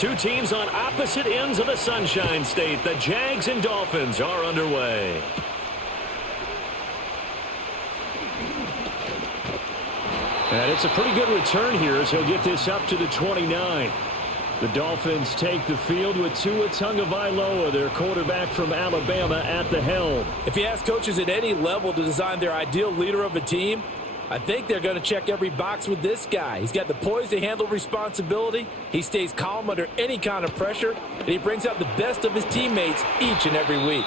Two teams on opposite ends of the Sunshine State. The Jags and Dolphins are underway. And it's a pretty good return here as he'll get this up to the 29. The Dolphins take the field with Tua Tagovailoa, their quarterback from Alabama, at the helm. If you ask coaches at any level to design their ideal leader of a team, I think they're going to check every box with this guy. He's got the poise to handle responsibility. He stays calm under any kind of pressure, and he brings out the best of his teammates each and every week.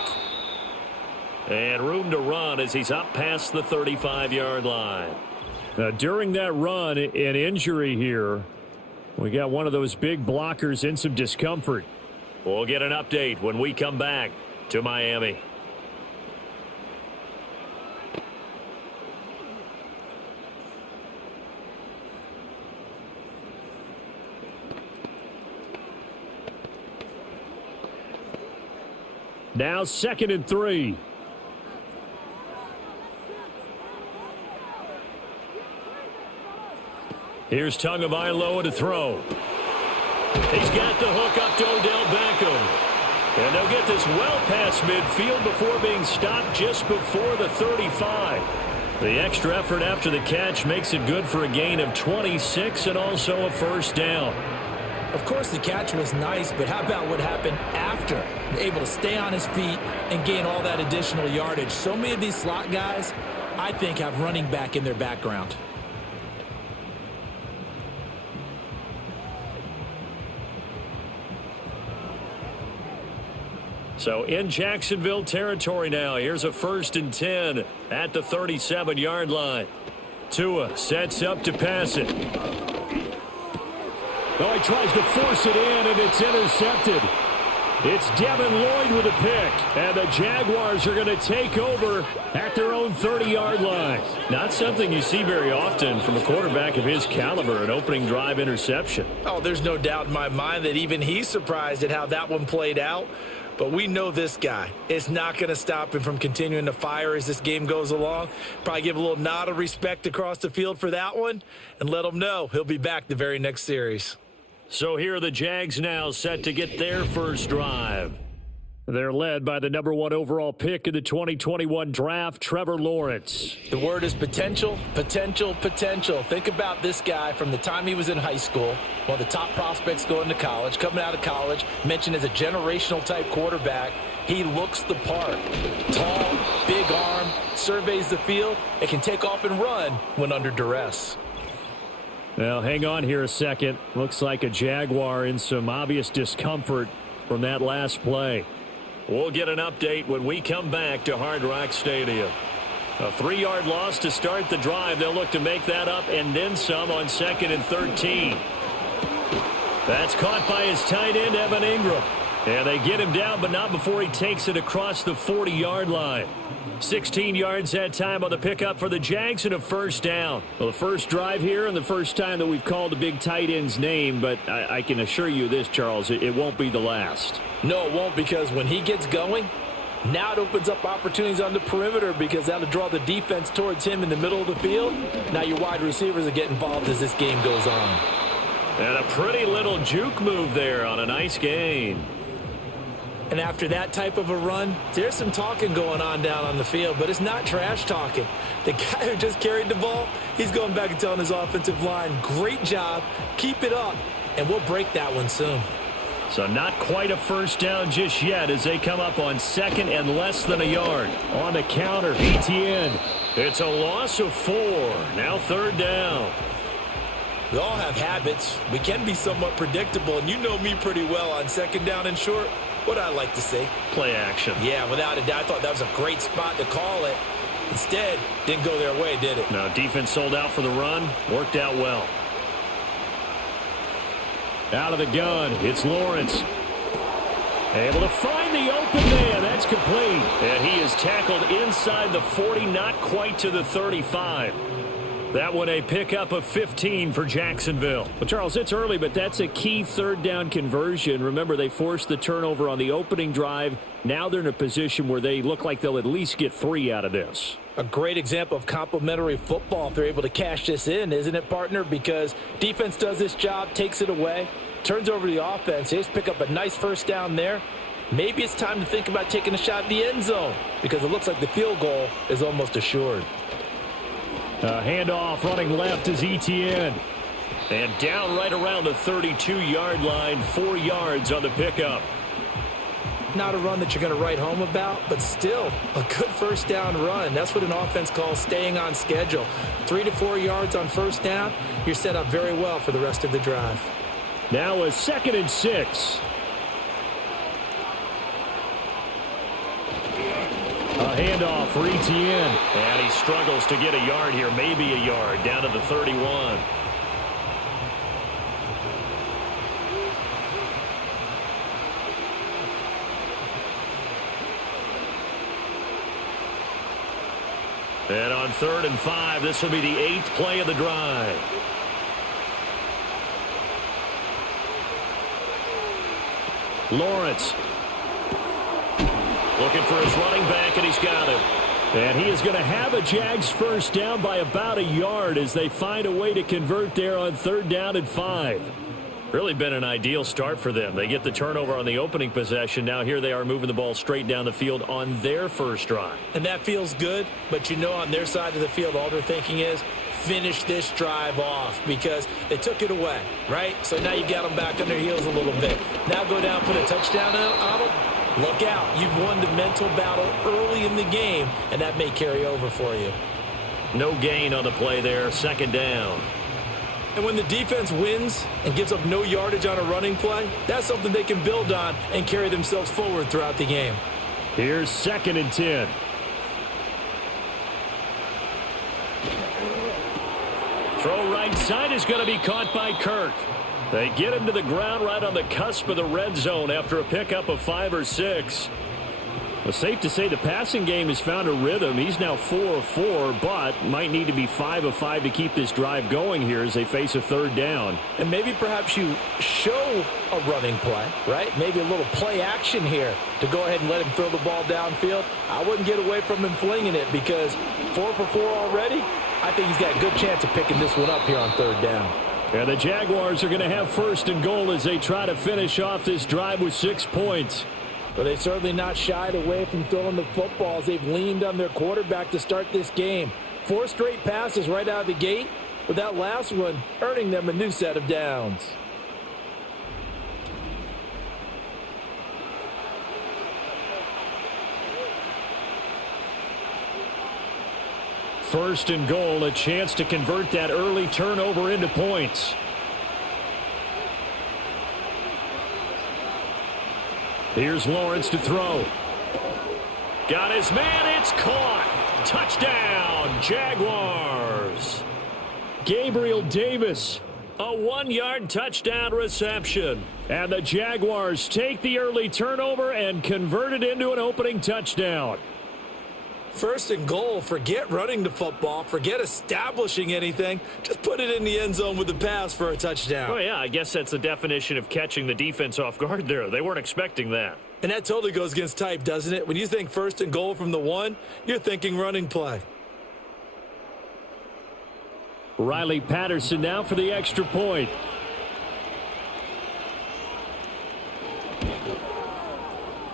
And room to run as he's up past the 35-yard line. Now, during that run, an injury here. We got one of those big blockers in some discomfort. We'll get an update when we come back to Miami. Now 2nd and 3. Here's Tagovailoa to throw. He's got the hook up to Odell Beckham. And they'll get this well past midfield before being stopped just before the 35. The extra effort after the catch makes it good for a gain of 26 and also a first down. Of course, the catch was nice, but how about what happened after? Able to stay on his feet and gain all that additional yardage. So many of these slot guys, I think, have running back in their background. So in Jacksonville territory now. Here's a 1st and 10 at the 37-yard line. Tua sets up to pass it. Oh, he tries to force it in, and it's intercepted. It's Devin Lloyd with a pick, and the Jaguars are going to take over at their own 30-yard line. Not something you see very often from a quarterback of his caliber, an opening drive interception. Oh, there's no doubt in my mind that even he's surprised at how that one played out. But we know this guy is not going to stop him from continuing to fire as this game goes along. Probably give a little nod of respect across the field for that one and let him know he'll be back the very next series. So here are the Jags now set to get their first drive. They're led by the number 1 overall pick in the 2021 draft, Trevor Lawrence. The word is potential, potential, potential. Think about this guy from the time he was in high school, one of the top prospects going to college, coming out of college, mentioned as a generational type quarterback. He looks the part. Tall, big arm, surveys the field, and can take off and run when under duress. Well, hang on here a second. Looks like a Jaguar in some obvious discomfort from that last play. We'll get an update when we come back to Hard Rock Stadium. A 3-yard loss to start the drive. They'll look to make that up and then some on 2nd and 13. That's caught by his tight end, Evan Ingram. And they get him down, but not before he takes it across the 40-yard line. 16 yards that time on the pickup for the Jags and a first down. Well, the first drive here and the first time that we've called a big tight end's name, but I can assure you this, Charles, it won't be the last. No, it won't, because when he gets going, now it opens up opportunities on the perimeter because that'll draw the defense towards him in the middle of the field. Now your wide receivers are getting involved as this game goes on. And a pretty little juke move there on a nice gain. And after that type of a run, there's some talking going on down on the field, but it's not trash talking. The guy who just carried the ball, he's going back and telling his offensive line, great job, keep it up, and we'll break that one soon. So not quite a first down just yet as they come up on 2nd and less than a yard. On the counter, ETN. It's a loss of 4. Now 3rd down. We all have habits. We can be somewhat predictable, and you know me pretty well on 2nd down and short. What I like to say? Play action. Yeah, without a doubt. I thought that was a great spot to call it. Instead, didn't go their way, did it? No, defense sold out for the run. Worked out well. Out of the gun, it's Lawrence. Able to find the open man. That's complete. And he is tackled inside the 40, not quite to the 35. That one a pickup of 15 for Jacksonville. Well, Charles, it's early, but that's a key 3rd down conversion. Remember, they forced the turnover on the opening drive. Now they're in a position where they look like they'll at least get 3 out of this. A great example of complementary football if they're able to cash this in, isn't it, partner? Because defense does this job, takes it away. turns over the offense. They just pick up a nice first down there. Maybe it's time to think about taking a shot at the end zone because it looks like the field goal is almost assured. Handoff running left is Etienne. And down right around the 32-yard line, 4 yards on the pickup. Not a run that you're going to write home about, but still a good first down run. That's what an offense calls staying on schedule. 3 to 4 yards on first down, you're set up very well for the rest of the drive. Now a 2nd and 6. A handoff for Etienne. And he struggles to get a yard here, maybe a yard, down to the 31. And on 3rd and 5, this will be the 8th play of the drive. Lawrence. Looking for his running back, and he's got him. And he is going to have a Jags first down by about a yard as they find a way to convert there on 3rd down and 5. Really been an ideal start for them. They get the turnover on the opening possession. Now here they are moving the ball straight down the field on their first drive. And that feels good, but you know on their side of the field all they're thinking is finish this drive off because they took it away, right? So now you got them back on their heels a little bit. Now go down, put a touchdown on them. Look out. You've won the mental battle early in the game, and that may carry over for you. No gain on the play there, 2nd down. And when the defense wins and gives up no yardage on a running play, that's something they can build on and carry themselves forward throughout the game. Here's 2nd and 10. Throw right side is going to be caught by Kirk. They get him to the ground right on the cusp of the red zone after a pickup of 5 or 6. Well, safe to say the passing game has found a rhythm. He's now 4 of 4, but might need to be 5 of 5 to keep this drive going here as they face a 3rd down. And maybe perhaps you show a running play, right? Maybe a little play action here to go ahead and let him throw the ball downfield. I wouldn't get away from him flinging it because 4 for 4 already. I think he's got a good chance of picking this one up here on 3rd down. And the Jaguars are going to have 1st and goal as they try to finish off this drive with 6 points. But they've certainly not shied away from throwing the footballs. They've leaned on their quarterback to start this game. 4 straight passes right out of the gate, with that last one earning them a new set of downs. First and goal, a chance to convert that early turnover into points. Here's Lawrence to throw. Got his man, it's caught. Touchdown, Jaguars. Gabriel Davis. A 1-yard touchdown reception. And the Jaguars take the early turnover and convert it into an opening touchdown. First and goal, forget running the football, forget establishing anything. Just put it in the end zone with the pass for a touchdown. Oh, yeah, I guess that's the definition of catching the defense off guard there. They weren't expecting that. And that totally goes against type, doesn't it? When you think first and goal from the 1, you're thinking running play. Riley Patterson now for the extra point.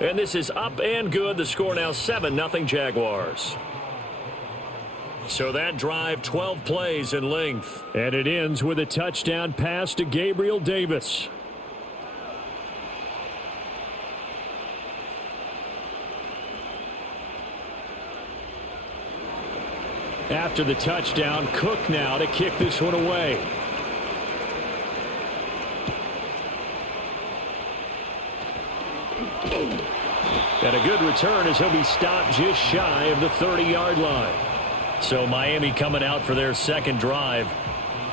And this is up and good. The score now 7-0 Jaguars. So that drive, 12 plays in length. And it ends with a touchdown pass to Gabriel Davis. After the touchdown, Cook now to kick this one away. And a good return as he'll be stopped just shy of the 30-yard line. So Miami coming out for their second drive.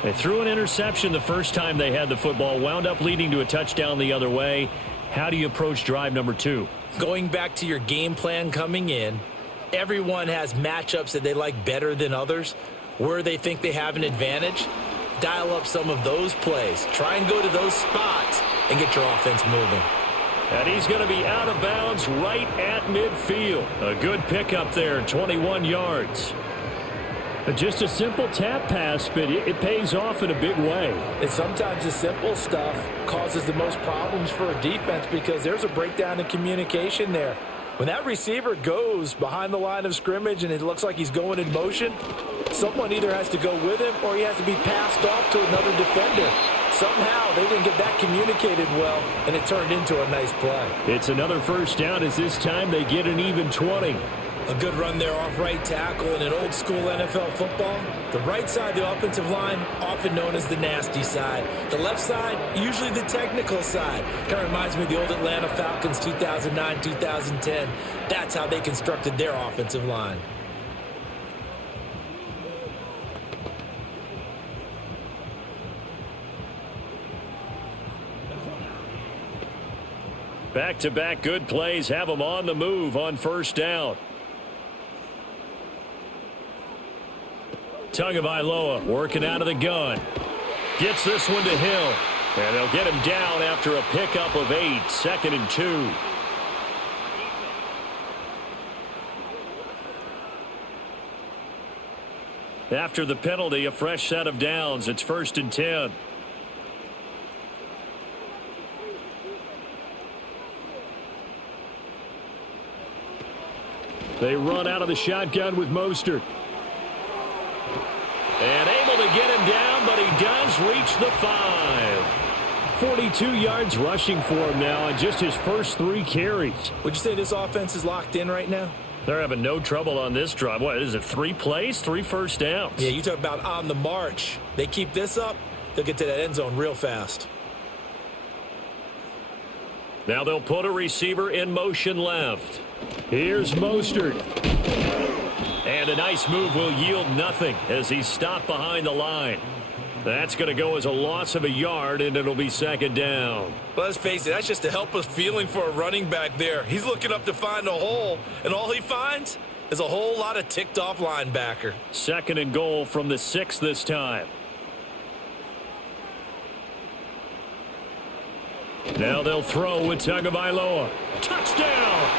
They threw an interception the first time they had the football, wound up leading to a touchdown the other way. How do you approach drive number 2? Going back to your game plan coming in, everyone has matchups that they like better than others. Where they think they have an advantage, dial up some of those plays. Try and go to those spots and get your offense moving. And he's going to be out of bounds right at midfield. A good pickup there, 21 yards. Just a simple tap pass, but it pays off in a big way. And sometimes the simple stuff causes the most problems for a defense because there's a breakdown in communication there. When that receiver goes behind the line of scrimmage and it looks like he's going in motion, someone either has to go with him or he has to be passed off to another defender. Somehow they didn't get that communicated well, and it turned into a nice play. It's another first down as this time they get an even 20. A good run there off right tackle in an old-school NFL football. The right side, the offensive line, often known as the nasty side. The left side, usually the technical side. Kind of reminds me of the old Atlanta Falcons 2009, 2010. That's how they constructed their offensive line. Back-to-back good plays have them on the move on first down. Tagovailoa working out of the gun. Gets this one to Hill. And they'll get him down after a pickup of 8, 2nd and 2. After the penalty, a fresh set of downs. It's 1st and 10. They run out of the shotgun with Mostert. And able to get him down, but he does reach the 5. 42 yards rushing for him now on just his first 3 carries. Would you say this offense is locked in right now? They're having no trouble on this drive. What is it, 3 plays, 3 first downs? Yeah, you talk about on the march. They keep this up, they'll get to that end zone real fast. Now they'll put a receiver in motion left. Here's Mostert. And a nice move will yield nothing as he's stopped behind the line. That's going to go as a loss of a yard, and it'll be 2nd down. Let's face it, that's just a helpless feeling for a running back there. He's looking up to find a hole, and all he finds is a whole lot of ticked-off linebacker. 2nd and goal from the 6 this time. Now they'll throw with Tagovailoa. Touchdown!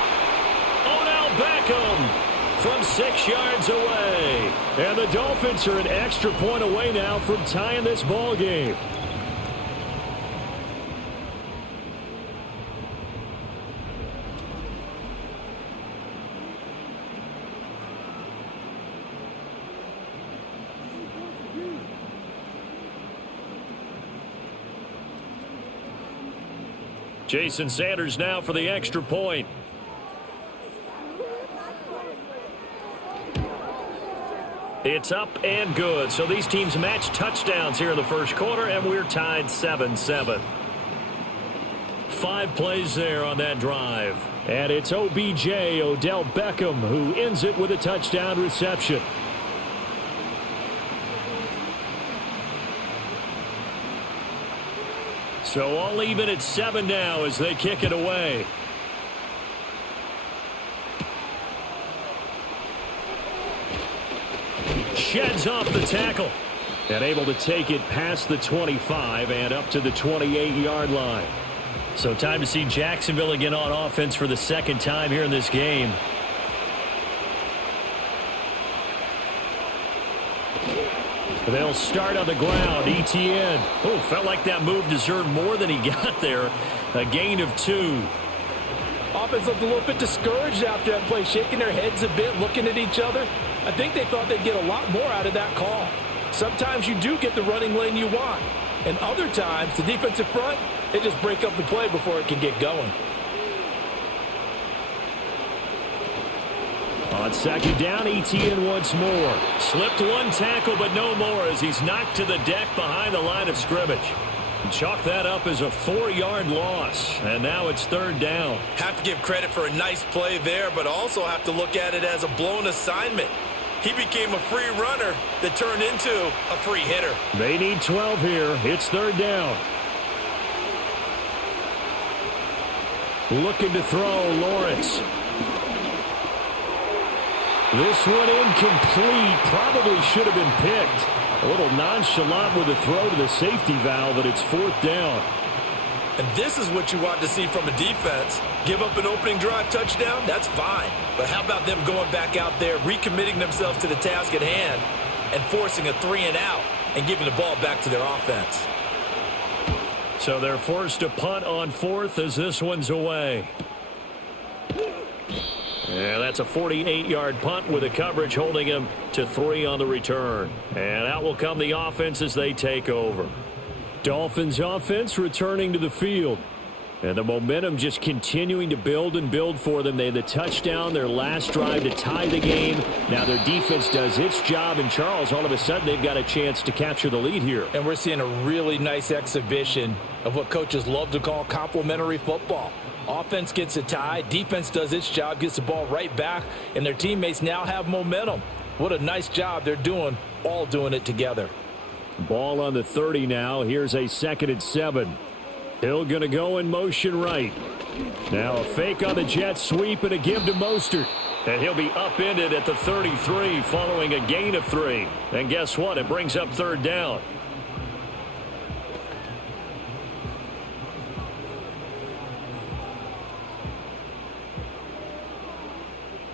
Odell Beckham from 6 yards away. And the Dolphins are an extra point away now from tying this ball game. Jason Sanders now for the extra point. It's up and good. So these teams match touchdowns here in the first quarter, and we're tied 7-7. 5 plays there on that drive. And it's OBJ, Odell Beckham, who ends it with a touchdown reception. So all even at 7 now as they kick it away. Sheds off the tackle. And able to take it past the 25 and up to the 28-yard line. So time to see Jacksonville again on offense for the 2nd time here in this game. They'll start on the ground. ETN. Oh, felt like that move deserved more than he got there. A gain of 2. Offense looked a little bit discouraged after that play, shaking their heads a bit, looking at each other. I think they thought they'd get a lot more out of that call. Sometimes you do get the running lane you want. And other times, the defensive front, they just break up the play before it can get going. On 2nd down, ETN once more. Slipped one tackle, but no more as he's knocked to the deck behind the line of scrimmage. Chalk that up as a 4-yard loss, and now it's 3rd down. Have to give credit for a nice play there, but also have to look at it as a blown assignment. He became a free runner that turned into a free hitter. They need 12 here. It's 3rd down. Looking to throw, Lawrence. This one incomplete. Probably should have been picked. A little nonchalant with a throw to the safety valve, but it's 4th down. And this is what you want to see from a defense. Give up an opening drive touchdown, that's fine. But how about them going back out there, recommitting themselves to the task at hand, and forcing a 3-and-out and giving the ball back to their offense. So they're forced to punt on 4th as this one's away. And that's a 48-yard punt with the coverage holding him to 3 on the return. And out will come the offense as they take over. Dolphins offense returning to the field. And the momentum just continuing to build and build for them. They had the touchdown, their last drive to tie the game. Now their defense does its job. And Charles, all of a sudden, they've got a chance to capture the lead here. And we're seeing a really nice exhibition of what coaches love to call complementary football. Offense gets a tie, defense does its job, gets the ball right back, and their teammates now have momentum. What a nice job they're doing, all doing it together. Ball on the 30 now. Here's a 2nd and 7. Hill going to go in motion right. Now a fake on the jet sweep and a give to Mostert. And he'll be upended at the 33 following a gain of 3. And guess what? It brings up 3rd down.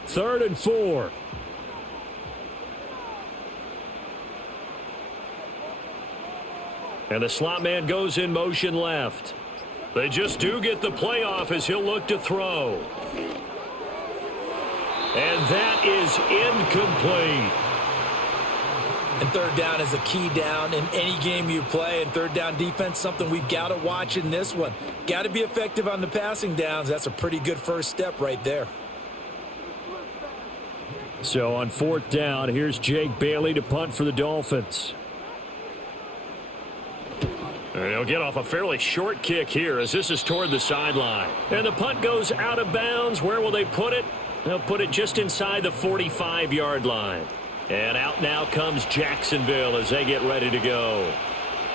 Third and 4. And the slot man goes in motion left. They just do get the play off as he'll look to throw. And that is incomplete. And 3rd down is a key down in any game you play. And 3rd down defense, something we've got to watch in this one. Got to be effective on the passing downs. That's a pretty good first step right there. So on 4th down, here's Jake Bailey to punt for the Dolphins. And he'll get off a fairly short kick here as this is toward the sideline. And the punt goes out of bounds. Where will they put it? They'll put it just inside the 45-yard line. And out now comes Jacksonville as they get ready to go.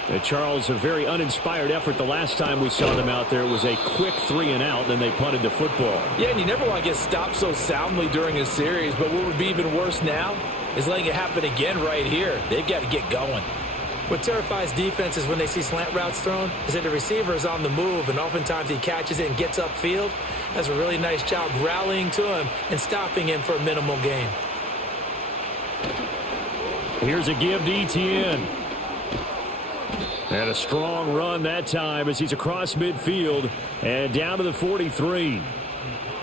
And Charles, a very uninspired effort the last time we saw them out there. It was a quick 3-and-out, then they punted the football. Yeah, and you never want to get stopped so soundly during a series, but what would be even worse now is letting it happen again right here. They've got to get going. What terrifies defenses when they see slant routes thrown is that the receiver is on the move, and oftentimes he catches it and gets upfield. Does a really nice job rallying to him and stopping him for a minimal gain. Here's a give to Etienne. And a strong run that time as he's across midfield and down to the 43.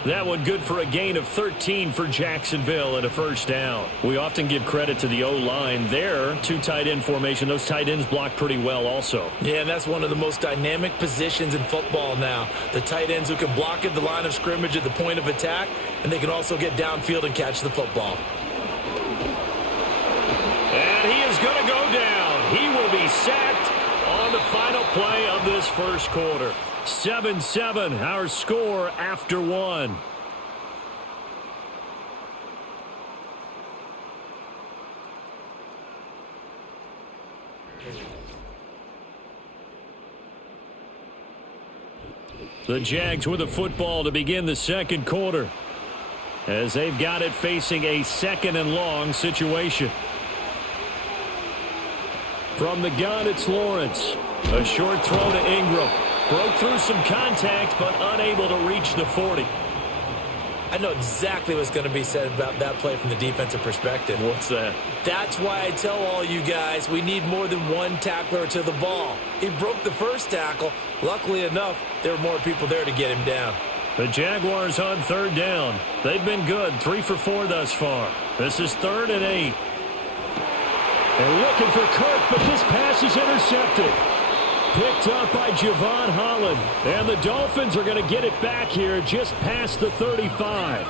That one good for a gain of 13 for Jacksonville and a 1st down. We often give credit to the O-line there. 2 tight end formation. Those tight ends block pretty well also. Yeah, and that's one of the most dynamic positions in football now. The tight ends who can block at the line of scrimmage at the point of attack, and they can also get downfield and catch the football. And he is going to go down. He will be sacked on the final play of this first quarter. 7-7, our score after 1. The Jags with the football to begin the second quarter as they've got it facing a 2nd and long situation. From the gun, it's Lawrence. A short throw to Ingram. Broke through some contact, but unable to reach the 40. I know exactly what's going to be said about that play from the defensive perspective. What's that? That's why I tell all you guys we need more than one tackler to the ball. He broke the first tackle. Luckily enough, there were more people there to get him down. The Jaguars on 3rd down. They've been good, 3 for 4 thus far. This is 3rd and 8. They're looking for Kirk, but this pass is intercepted. Picked up by Javon Holland. And the Dolphins are going to get it back here just past the 35.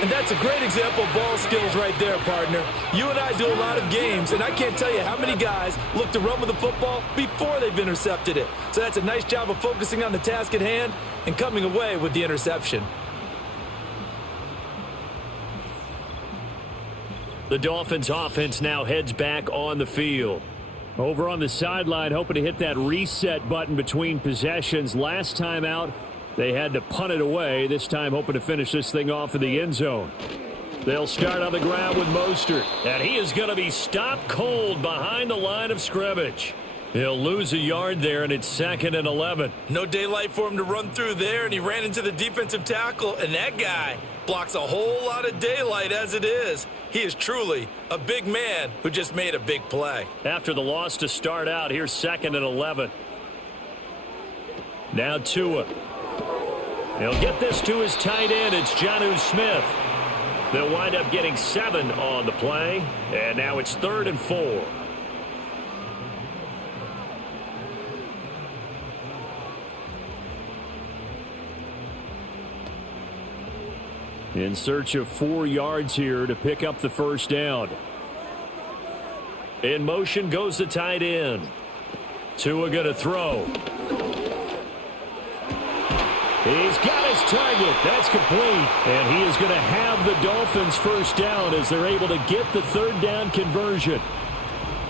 And that's a great example of ball skills right there, partner. You and I do a lot of games, and I can't tell you how many guys look to run with the football before they've intercepted it. So that's a nice job of focusing on the task at hand and coming away with the interception. The Dolphins offense now heads back on the field. Over on the sideline, hoping to hit that reset button between possessions. Last time out, they had to punt it away. This time, hoping to finish this thing off in the end zone. They'll start on the ground with Mostert. And he is going to be stopped cold behind the line of scrimmage. He'll lose a yard there, and it's 2nd and 11. No daylight for him to run through there, and he ran into the defensive tackle, and that guy Blocks a whole lot of daylight as it is. He is truly a big man who just made a big play. After the loss to start out, here's 2nd and 11. Now Tua. He'll get this to his tight end. It's Jonnu Smith. They'll wind up getting 7 on the play. And now it's 3rd and 4. In search of 4 yards here to pick up the first down. In motion goes the tight end. Tua going to throw. He's got his target. That's complete. And he is going to have the Dolphins first down as they're able to get the 3rd down conversion.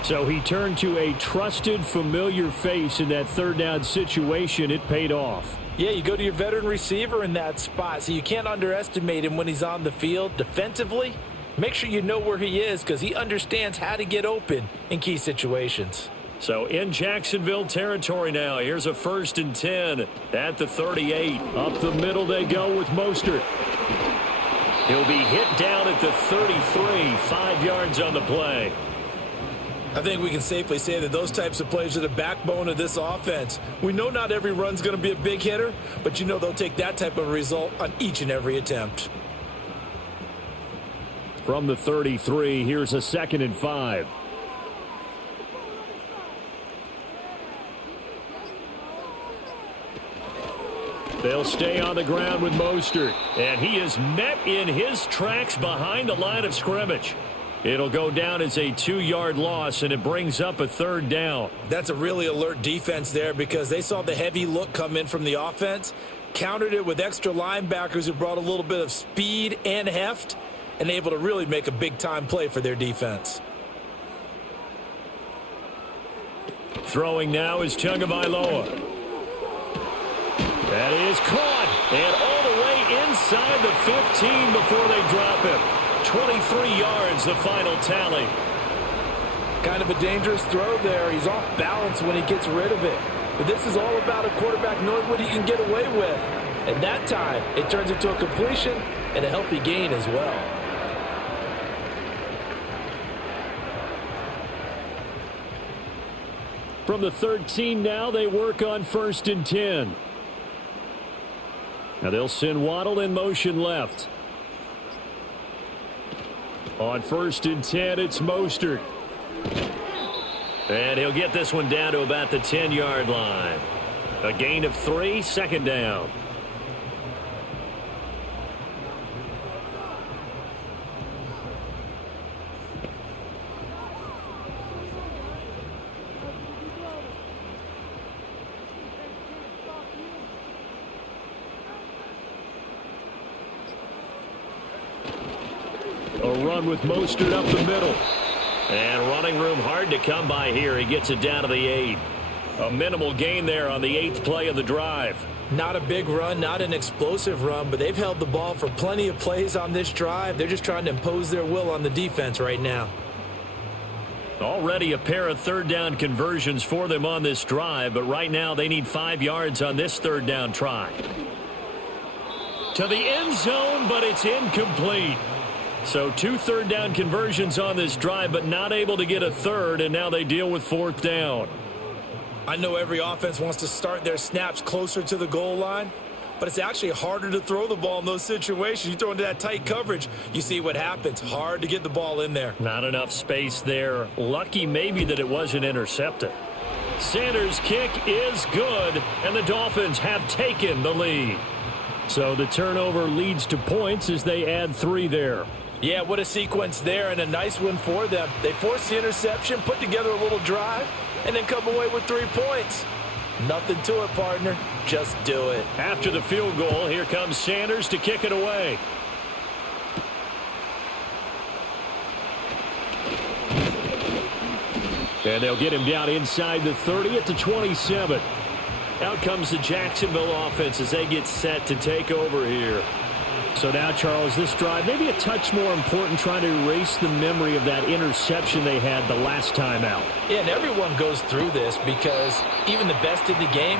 So he turned to a trusted, familiar face in that 3rd down situation. It paid off. Yeah, you go to your veteran receiver in that spot, so you can't underestimate him when he's on the field. Defensively, make sure you know where he is because he understands how to get open in key situations. So in Jacksonville territory now, here's a 1st and 10 at the 38. Up the middle they go with Mostert. He'll be hit down at the 33, 5 yards on the play. I think we can safely say that those types of plays are the backbone of this offense. We know not every run's going to be a big hitter, but you know they'll take that type of result on each and every attempt. From the 33, here's a 2nd and 5. They'll stay on the ground with Mostert. And he is met in his tracks behind the line of scrimmage. It'll go down as a 2-yard loss, and it brings up a 3rd down. That's a really alert defense there because they saw the heavy look come in from the offense, countered it with extra linebackers who brought a little bit of speed and heft, and able to really make a big-time play for their defense. Throwing now is Tagovailoa. That is caught, and all the way inside the 15 before they drop him. 23 yards, the final tally. Kind of a dangerous throw there. He's off balance when he gets rid of it. But this is all about a quarterback knowing what he can get away with. And that time, it turns into a completion and a healthy gain as well. From the 13 now, they work on 1st and 10. Now they'll send Waddle in motion left. On 1st and 10, it's Mostert. And he'll get this one down to about the 10-yard line. A gain of 3, 2nd down. A run with Mostert up the middle. And running room hard to come by here. He gets it down to the 8. A minimal gain there on the 8th play of the drive. Not a big run, not an explosive run, but they've held the ball for plenty of plays on this drive. They're just trying to impose their will on the defense right now. Already a pair of 3rd down conversions for them on this drive, but right now they need 5 yards on this 3rd down try. To the end zone, but it's incomplete. So 2 3rd down conversions on this drive, but not able to get a 3rd, and now they deal with 4th down. I know every offense wants to start their snaps closer to the goal line, but it's actually harder to throw the ball in those situations. You throw into that tight coverage, you see what happens. Hard to get the ball in there. Not enough space there. Lucky maybe that it wasn't intercepted. Sanders' kick is good, and the Dolphins have taken the lead. So the turnover leads to points as they add 3 there. Yeah, what a sequence there, and a nice win for them. They forced the interception, put together a little drive, and then come away with 3 points. Nothing to it, partner. Just do it. After the field goal, here comes Sanders to kick it away. And they'll get him down inside the 30 at the 27. Out comes the Jacksonville offense as they get set to take over here. So now, Charles, this drive maybe a touch more important, trying to erase the memory of that interception they had the last time out. Yeah, and everyone goes through this because even the best in the game,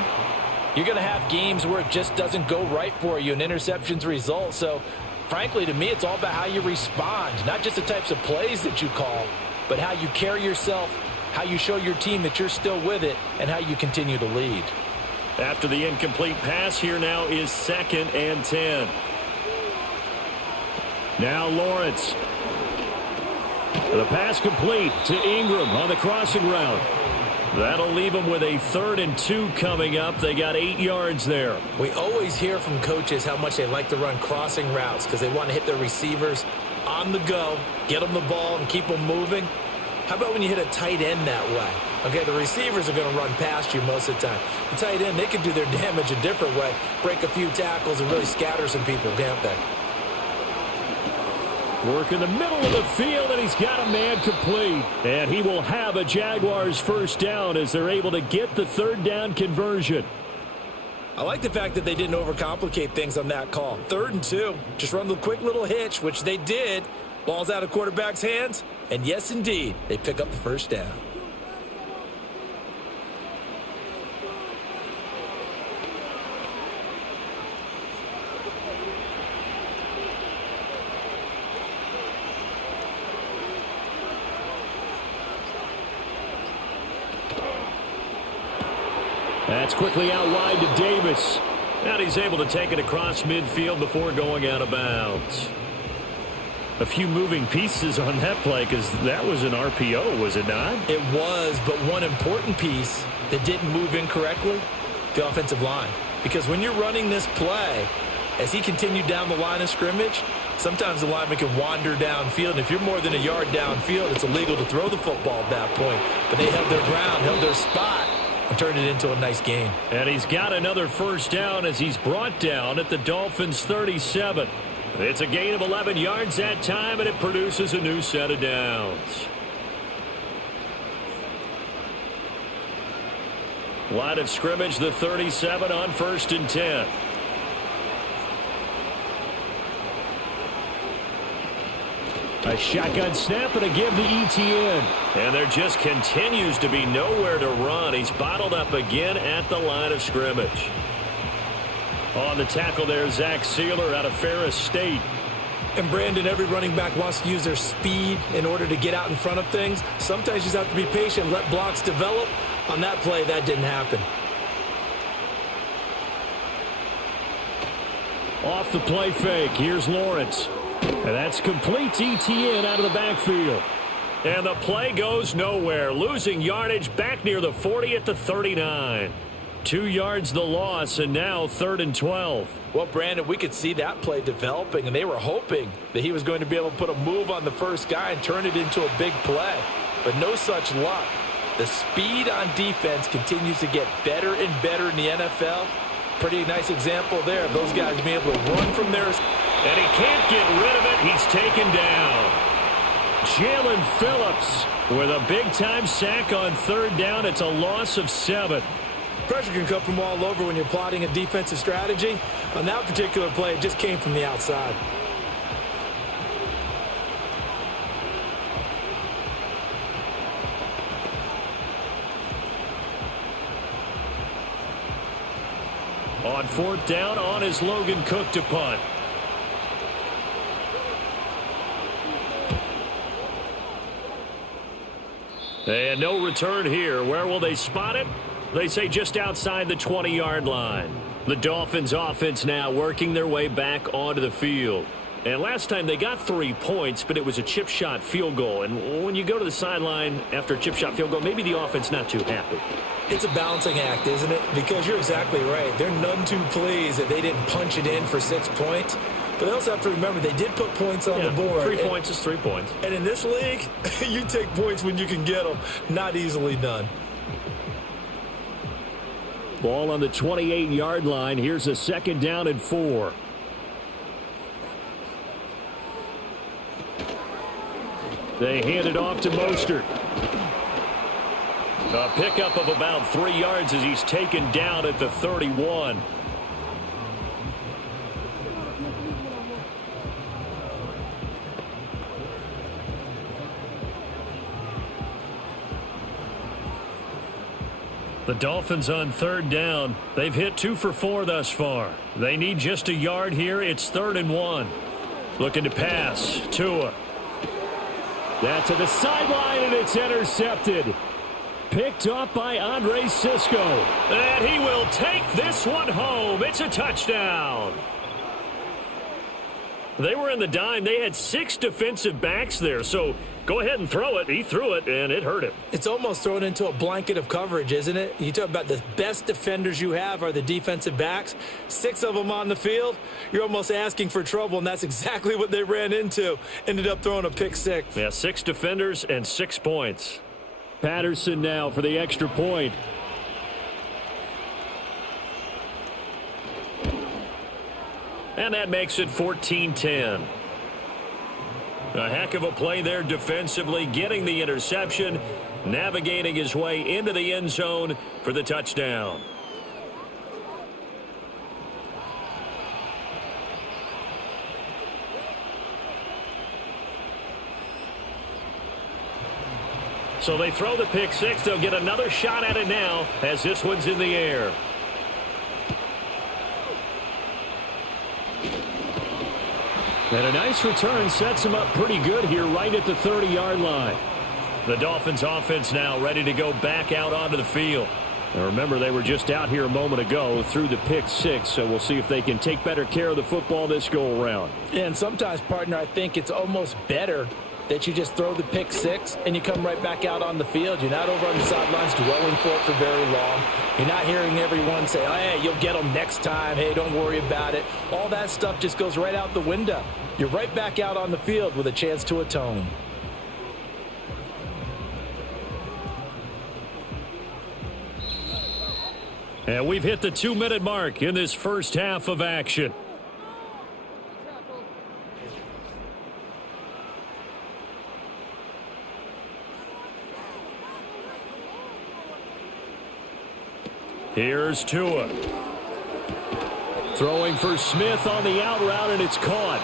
you're going to have games where it just doesn't go right for you, and interceptions result. So frankly, to me, it's all about how you respond, not just the types of plays that you call, but how you carry yourself, how you show your team that you're still with it, and how you continue to lead. After the incomplete pass, here now is 2nd and 10. Now Lawrence. The pass complete to Ingram on the crossing route. That'll leave them with a 3rd and 2 coming up. They got 8 yards there. We always hear from coaches how much they like to run crossing routes because they want to hit their receivers on the go, get them the ball, and keep them moving. How about when you hit a tight end that way? Okay, the receivers are going to run past you most of the time. The tight end, they can do their damage a different way, break a few tackles, and really scatter some people, can't they? Work in the middle of the field, and he's got a man complete. And he will have a Jaguars first down as they're able to get the 3rd down conversion. I like the fact that they didn't overcomplicate things on that call. 3rd and 2, just run the quick little hitch, which they did. Ball's out of quarterback's hands, and yes, indeed, they pick up the first down. That's quickly out wide to Davis. And he's able to take it across midfield before going out of bounds. A few moving pieces on that play because that was an RPO, was it not? It was, but one important piece that didn't move incorrectly, the offensive line. Because when you're running this play, as he continued down the line of scrimmage, sometimes the lineman can wander downfield. And if you're more than a yard downfield, it's illegal to throw the football at that point. But they held their ground, held their spot, and turned it into a nice game. And he's got another first down as he's brought down at the Dolphins' 37. It's a gain of 11 yards that time, and it produces a new set of downs. Line of scrimmage, the 37 on 1st and 10. A shotgun snap and a give to ETN. And there just continues to be nowhere to run. He's bottled up again at the line of scrimmage. On the tackle there, Zach Sealer out of Ferris State. And Brandon, every running back wants to use their speed in order to get out in front of things. Sometimes you just have to be patient, let blocks develop. On that play, that didn't happen. Off the play fake, here's Lawrence. And that's complete to ETN out of the backfield. And the play goes nowhere. Losing yardage back near the 40 at the 39. 2 yards the loss, and now 3rd and 12. Well, Brandon, we could see that play developing, and they were hoping that he was going to be able to put a move on the first guy and turn it into a big play. But no such luck. The speed on defense continues to get better and better in the NFL. Pretty nice example there of those guys being able to run from there. And he can't get rid of it. He's taken down. Jalen Phillips with a big-time sack on 3rd down. It's a loss of 7. Pressure can come from all over when you're plotting a defensive strategy. On that particular play, it just came from the outside. On 4th down, on is Logan Cook to punt. And no return here. Where will they spot it? They say just outside the 20-yard line. The Dolphins offense now working their way back onto the field. And last time they got 3 points, but it was a chip shot field goal. And when you go to the sideline after a chip shot field goal, maybe the offense not too happy. It's a balancing act, isn't it? Because you're exactly right. They're none too pleased that they didn't punch it in for 6 points. But they also have to remember they did put points on the board. 3 points is 3 points. And in this league, you take points when you can get them. Not easily done. Ball on the 28-yard line. Here's a 2nd down and 4. They hand it off to Mostert. A pickup of about 3 yards as he's taken down at the 31. The Dolphins on 3rd down. They've hit 2 for 4 thus far. They need just a yard here. It's 3rd and 1. Looking to pass. Tua. That's to the sideline, and it's intercepted. Picked up by Andre Cisco. And he will take this one home. It's a touchdown. They were in the dime. They had 6 defensive backs there, so go ahead and throw it. He threw it, and it hurt him. It's almost thrown into a blanket of coverage, isn't it? You talk about the best defenders you have are the defensive backs. 6 of them on the field. You're almost asking for trouble, and that's exactly what they ran into. Ended up throwing a pick 6. Yeah, 6 defenders and 6 points. Patterson now for the extra point. And that makes it 14-10. A heck of a play there defensively, getting the interception, navigating his way into the end zone for the touchdown. So they throw the pick 6. They'll get another shot at it now as this one's in the air. And a nice return sets him up pretty good here right at the 30-yard line. The Dolphins offense now ready to go back out onto the field. Now remember, they were just out here a moment ago through the pick 6, so we'll see if they can take better care of the football this go-around. And sometimes, partner, I think it's almost better that you just throw the pick 6 and you come right back out on the field. You're not over on the sidelines dwelling for it for very long. You're not hearing everyone say, oh, hey, you'll get them next time. Hey, don't worry about it. All that stuff just goes right out the window. You're right back out on the field with a chance to atone. And we've hit the 2-minute mark in this first half of action. Here's Tua. Throwing for Smith on the out route, and it's caught.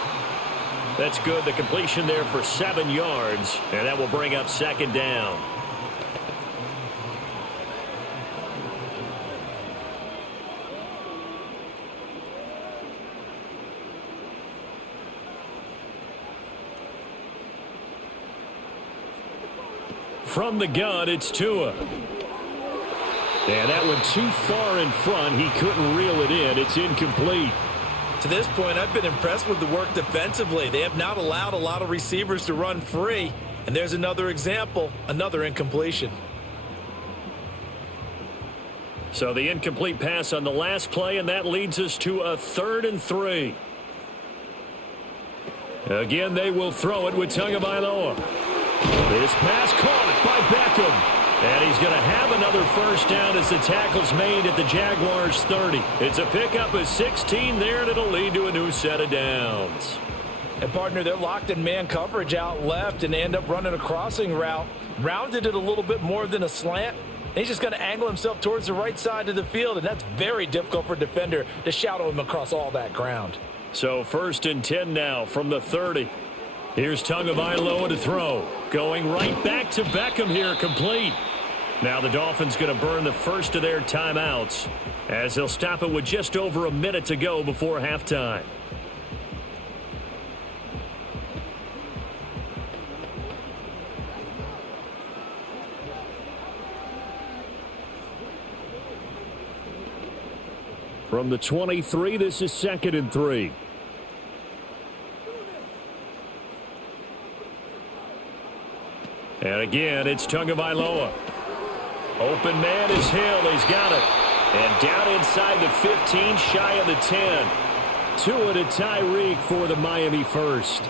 That's good. The completion there for 7 yards, and that will bring up second down. From the gun, it's Tua. And that one too far in front. He couldn't reel it in. It's incomplete. To this point, I've been impressed with the work defensively. They have not allowed a lot of receivers to run free. And there's another example, another incompletion. So the incomplete pass on the last play, and that leads us to a 3rd and 3. Again, they will throw it with Tagovailoa. This pass caught by Beckham. And he's going to have another first down as the tackle's made at the Jaguars' 30. It's a pickup of 16 there, and it'll lead to a new set of downs. And, partner, they're locked in man coverage out left, and they end up running a crossing route. Rounded it a little bit more than a slant. He's just going to angle himself towards the right side of the field, and that's very difficult for a defender to shadow him across all that ground. So 1st and 10 now from the 30. Here's Tagovailoa to throw. Going right back to Beckham here, complete. Now the Dolphins going to burn the first of their timeouts as they'll stop it with just over a minute to go before halftime. From the 23, this is 2nd and 3. And again, it's Tagovailoa. Open man is Hill. He's got it. And down inside the 15, shy of the 10. Tua to Tyreek for the Miami first.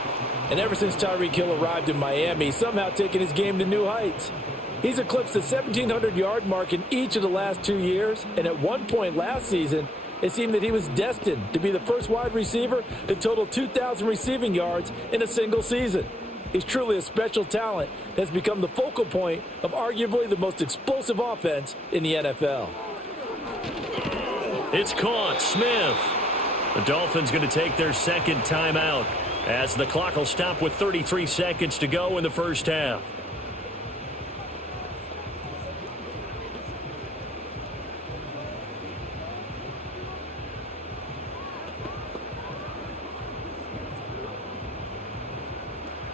And ever since Tyreek Hill arrived in Miami, he's somehow taken his game to new heights. He's eclipsed the 1,700-yard mark in each of the last 2 years. And at one point last season, it seemed that he was destined to be the first wide receiver to total 2,000 receiving yards in a single season. He's truly a special talent that's become the focal point of arguably the most explosive offense in the NFL. It's caught. Smith. The Dolphins going to take their second timeout as the clock will stop with 33 seconds to go in the first half.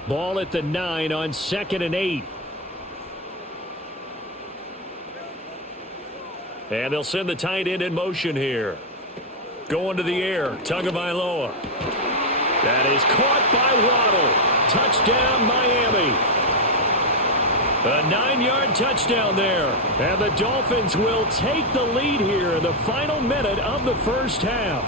Ball at the 9 on 2nd and 8. And they'll send the tight end in motion here. Going to the air, Tagovailoa. That is caught by Waddle. Touchdown, Miami. A 9-yard touchdown there. And the Dolphins will take the lead here in the final minute of the first half.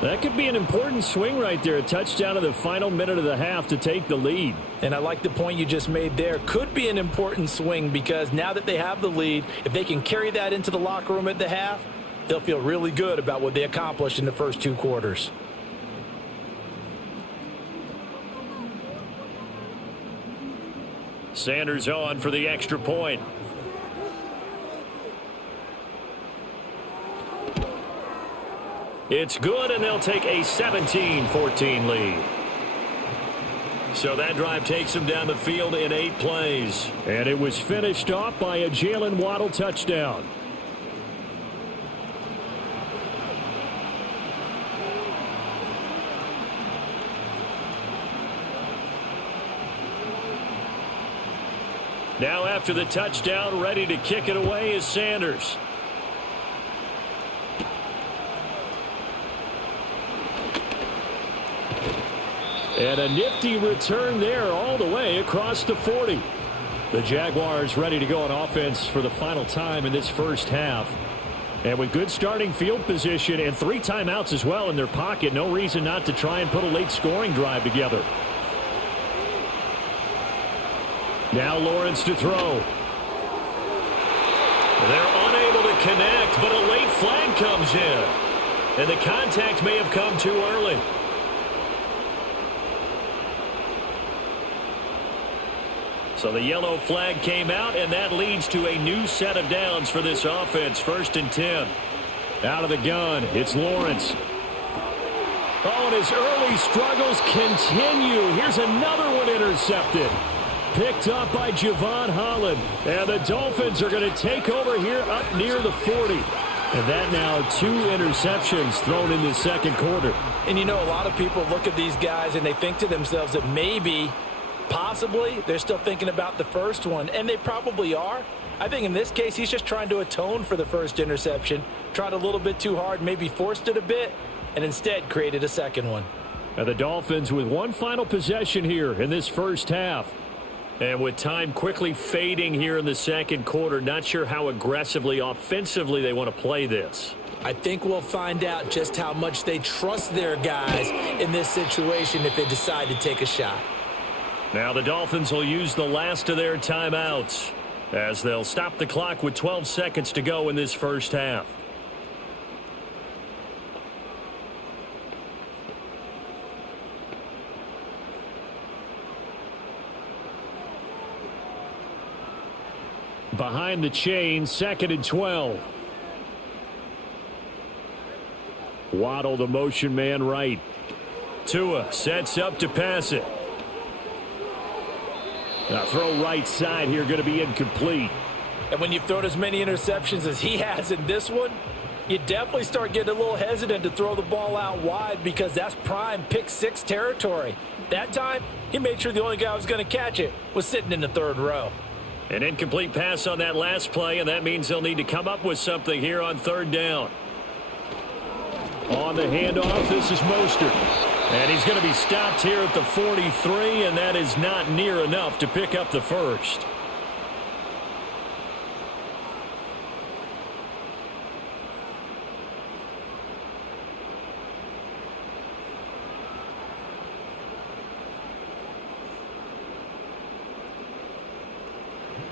That could be an important swing right there. A touchdown in the final minute of the half to take the lead. And I like the point you just made there. Could be an important swing because now that they have the lead, if they can carry that into the locker room at the half, they'll feel really good about what they accomplished in the first 2 quarters. Sanders on for the extra point. It's good, and they'll take a 17-14 lead. So that drive takes them down the field in 8 plays. And it was finished off by a Jalen Waddle touchdown. Now after the touchdown, ready to kick it away is Sanders. And a nifty return there all the way across the 40. The Jaguars ready to go on offense for the final time in this first half. And with good starting field position and 3 timeouts as well in their pocket, no reason not to try and put a late scoring drive together. Now Lawrence to throw. They're unable to connect, but a late flag comes in. And the contact may have come too early. So the yellow flag came out, and that leads to a new set of downs for this offense. 1st and 10. Out of the gun, it's Lawrence. Oh, and his early struggles continue. Here's another one intercepted. Picked up by Javon Holland. And the Dolphins are going to take over here up near the 40. And that now 2 interceptions thrown in the second quarter. And you know, a lot of people look at these guys and they think to themselves that maybe, possibly, they're still thinking about the first one. And they probably are. I think in this case, he's just trying to atone for the first interception. Tried a little bit too hard, maybe forced it a bit, and instead created a second one. And the Dolphins with one final possession here in this first half. And with time quickly fading here in the second quarter, not sure how aggressively, offensively they want to play this. I think we'll find out just how much they trust their guys in this situation if they decide to take a shot. Now the Dolphins will use the last of their timeouts as they'll stop the clock with 12 seconds to go in this first half. Behind the chain, 2nd and 12. Waddle, the motion man right. Tua sets up to pass it. Now throw right side here, going to be incomplete. And when you've thrown as many interceptions as he has in this one, you definitely start getting a little hesitant to throw the ball out wide because that's prime pick 6 territory. That time, he made sure the only guy who was going to catch it was sitting in the 3rd row. An incomplete pass on that last play, and that means they'll need to come up with something here on 3rd down. On the handoff, this is Mostert. And he's going to be stopped here at the 43, and that is not near enough to pick up the first.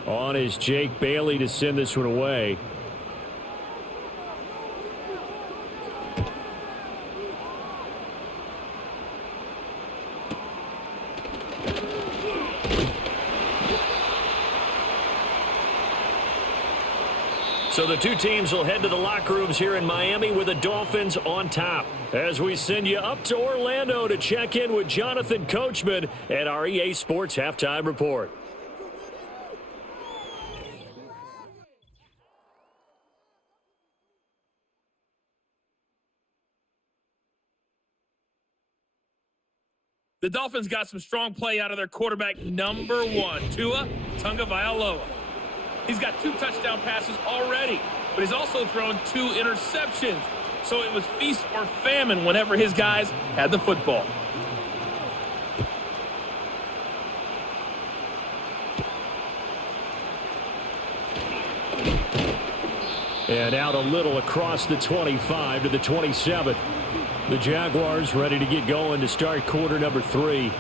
On is Jake Bailey to send this one away. So the 2 teams will head to the locker rooms here in Miami with the Dolphins on top. As we send you up to Orlando to check in with Jonathan Coachman at our EA Sports Halftime Report. The Dolphins got some strong play out of their quarterback, number 1, Tua Tagovailoa. He's got 2 touchdown passes already, but he's also thrown 2 interceptions. So it was feast or famine whenever his guys had the football. And out a little across the 25 to the 27. The Jaguars ready to get going to start quarter number 3.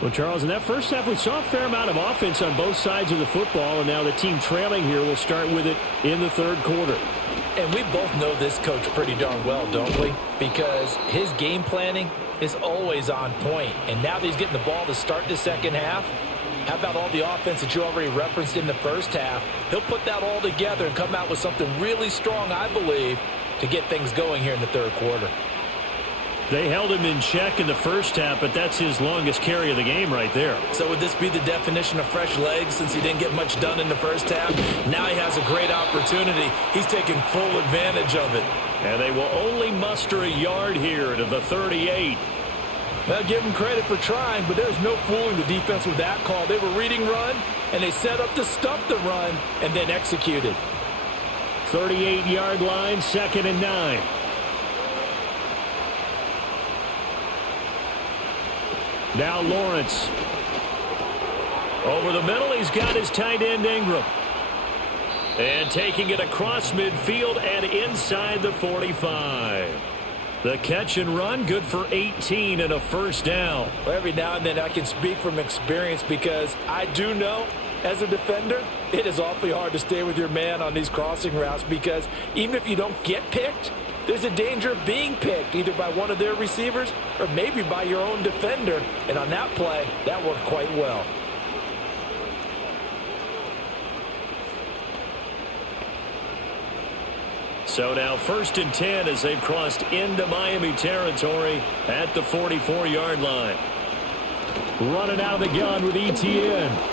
Well, Charles, in that first half, we saw a fair amount of offense on both sides of the football, and now the team trailing here will start with it in the third quarter. And we both know this coach pretty darn well, don't we? Because his game planning is always on point. And now that he's getting the ball to start the second half, how about all the offense that you already referenced in the first half? He'll put that all together and come out with something really strong, I believe, to get things going here in the third quarter. They held him in check in the first half, but that's his longest carry of the game right there. So would this be the definition of fresh legs since he didn't get much done in the first half? Now he has a great opportunity. He's taking full advantage of it. And they will only muster a yard here to the 38. Well, give him credit for trying, but there's no fooling the defense with that call. They were reading run, and they set up to stuff the run, and then executed. 38-yard line, 2nd and 9. Now Lawrence. Over the middle, he's got his tight end Ingram. And taking it across midfield and inside the 45. The catch and run, good for 18 and a first down. Well, every now and then I can speak from experience because I do know, as a defender, it is awfully hard to stay with your man on these crossing routes because even if you don't get picked, there's a danger of being picked either by one of their receivers or maybe by your own defender. And on that play, that worked quite well. So now 1st and 10 as they've crossed into Miami territory at the 44-yard line. Running out of the gun with ETN.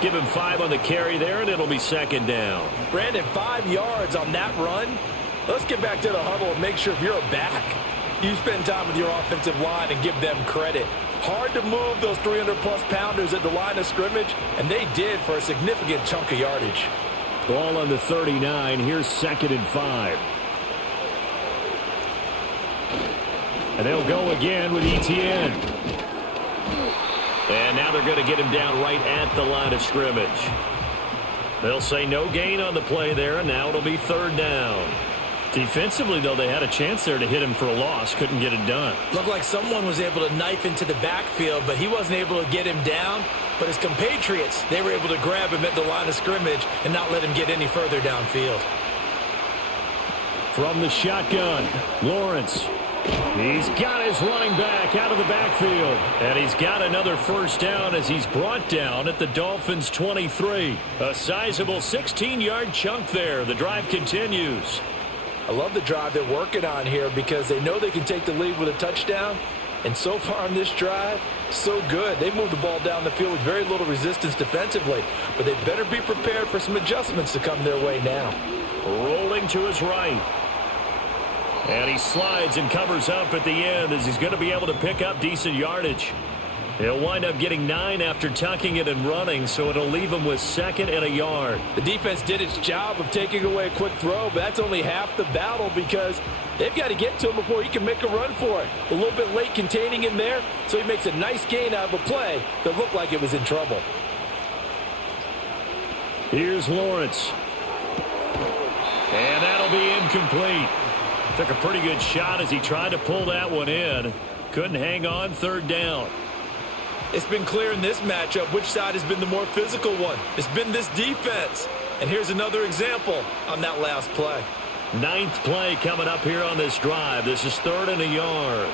Give him 5 on the carry there, and it'll be 2nd down. Brandon, 5 yards on that run. Let's get back to the huddle and make sure if you're back, you spend time with your offensive line and give them credit. Hard to move those 300-plus pounders at the line of scrimmage, and they did for a significant chunk of yardage. Ball on the 39. Here's 2nd and 5. And they'll go again with ETN. And now they're going to get him down right at the line of scrimmage. They'll say no gain on the play there, and now it'll be 3rd down. Defensively, though, they had a chance there to hit him for a loss. Couldn't get it done. Looked like someone was able to knife into the backfield, but he wasn't able to get him down. But his compatriots, they were able to grab him at the line of scrimmage and not let him get any further downfield. From the shotgun, Lawrence. He's got his running back out of the backfield. And he's got another first down as he's brought down at the Dolphins' 23. A sizable 16-yard chunk there. The drive continues. I love the drive they're working on here because they know they can take the lead with a touchdown. And so far on this drive, so good. They moved the ball down the field with very little resistance defensively. But they better be prepared for some adjustments to come their way now. Rolling to his right. And he slides and covers up at the end as he's going to be able to pick up decent yardage. He'll wind up getting 9 after tucking it and running, so it'll leave him with 2nd and a yard. The defense did its job of taking away a quick throw, but that's only half the battle because they've got to get to him before he can make a run for it. A little bit late containing him there, so he makes a nice gain out of a play that looked like it was in trouble. Here's Lawrence. And that'll be incomplete. Took a pretty good shot as he tried to pull that one in. Couldn't hang on. 3rd down. It's been clear in this matchup which side has been the more physical one. It's been this defense. And here's another example on that last play. 9th play coming up here on this drive. This is 3rd and a yard.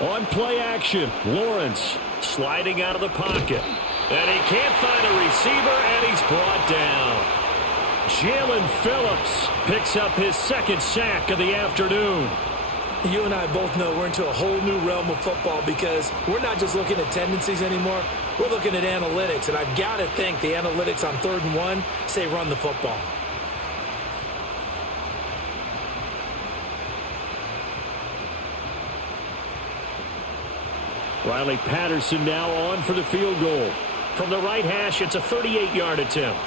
On play action, Lawrence sliding out of the pocket. And he can't find a receiver, and he's brought down. Jalen Phillips picks up his 2nd sack of the afternoon. You and I both know we're into a whole new realm of football because we're not just looking at tendencies anymore. We're looking at analytics, and I've got to think the analytics on 3rd and 1 say run the football. Riley Patterson now on for the field goal. From the right hash, it's a 38-yard attempt.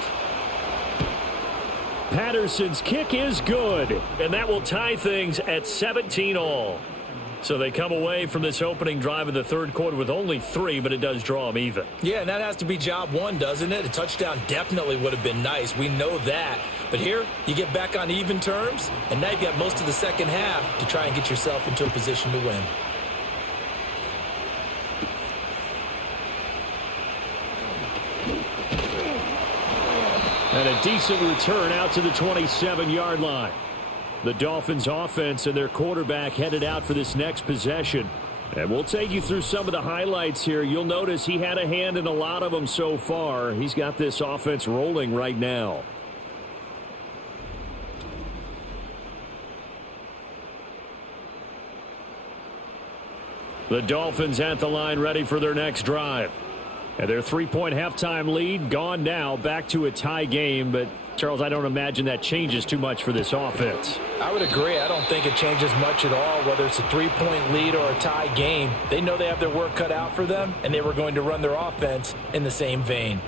Patterson's kick is good, and that will tie things at 17 all. So they come away from this opening drive of the third quarter with only 3, but it does draw them even. Yeah, and that has to be job one, doesn't it? A touchdown definitely would have been nice. We know that. But here, you get back on even terms, and now you've got most of the second half to try and get yourself into a position to win. And a decent return out to the 27-yard line. The Dolphins offense and their quarterback headed out for this next possession. And we'll take you through some of the highlights here. You'll notice he had a hand in a lot of them so far. He's got this offense rolling right now. The Dolphins at the line ready for their next drive. And their 3-point halftime lead gone now, back to a tie game. But, Charles, I don't imagine that changes too much for this offense. I would agree. I don't think it changes much at all, whether it's a 3-point lead or a tie game. They know they have their work cut out for them, and they were going to run their offense in the same vein.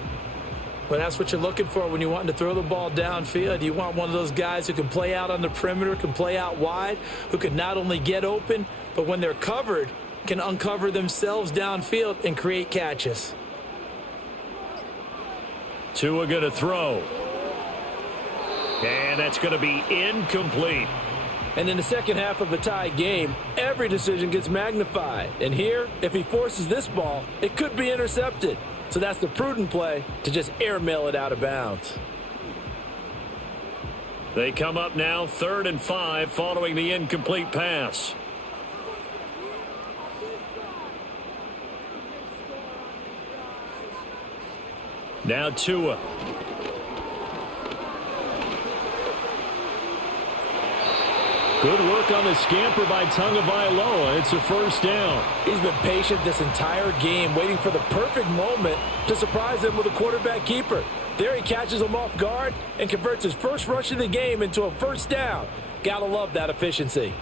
But that's what you're looking for when you want to throw the ball downfield. You want one of those guys who can play out on the perimeter, can play out wide, who can not only get open, but when they're covered, can uncover themselves downfield and create catches. Tua going to throw. And that's going to be incomplete. And in the second half of a tie game, every decision gets magnified. And here, if he forces this ball, it could be intercepted. So that's the prudent play, to just airmail it out of bounds. They come up now 3rd and 5 following the incomplete pass. Now Tua. Good work on the scamper by Tagovailoa. It's a first down. He's been patient this entire game, waiting for the perfect moment to surprise him with a quarterback keeper. There he catches him off guard and converts his first rush of the game into a first down. Gotta love that efficiency.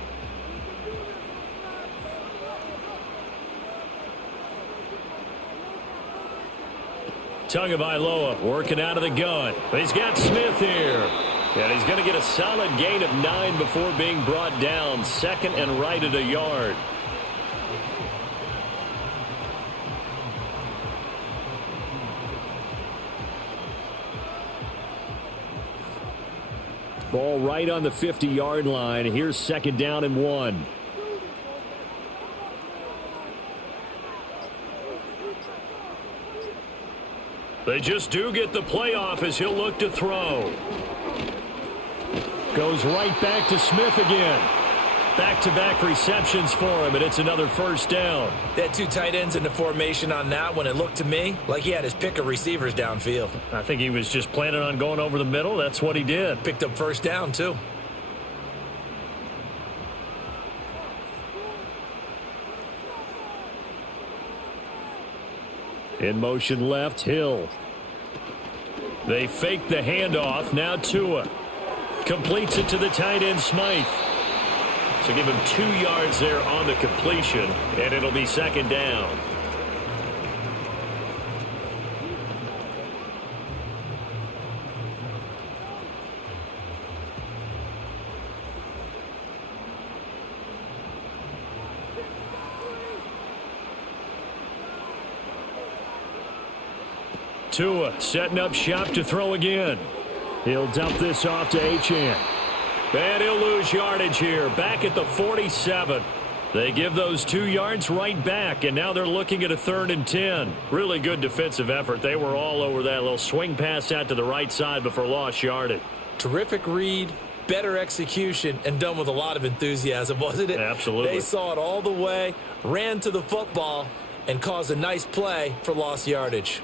Tagovailoa working out of the gun. He's got Smith here. And he's going to get a solid gain of 9 before being brought down. 2nd and right at a yard. Ball right on the 50-yard line. Here's 2nd down and 1. They just do get the playoff as he'll look to throw. Goes right back to Smith again. Back-to-back receptions for him, and it's another first down. They had 2 tight ends in the formation on that one. It looked to me like he had his pick of receivers downfield. I think he was just planning on going over the middle. That's what he did. Picked up first down, too. In motion left, Hill. They fake the handoff. Now Tua completes it to the tight end, Smythe. So give him 2 yards there on the completion, and it'll be 2nd down. Tua setting up shop to throw again. He'll dump this off to Achane. And he'll lose yardage here. Back at the 47. They give those 2 yards right back, and now they're looking at a 3rd and 10. Really good defensive effort. They were all over that little swing pass out to the right side before lost yardage. Terrific read, better execution, and done with a lot of enthusiasm, wasn't it? Absolutely. They saw it all the way, ran to the football, and caused a nice play for lost yardage.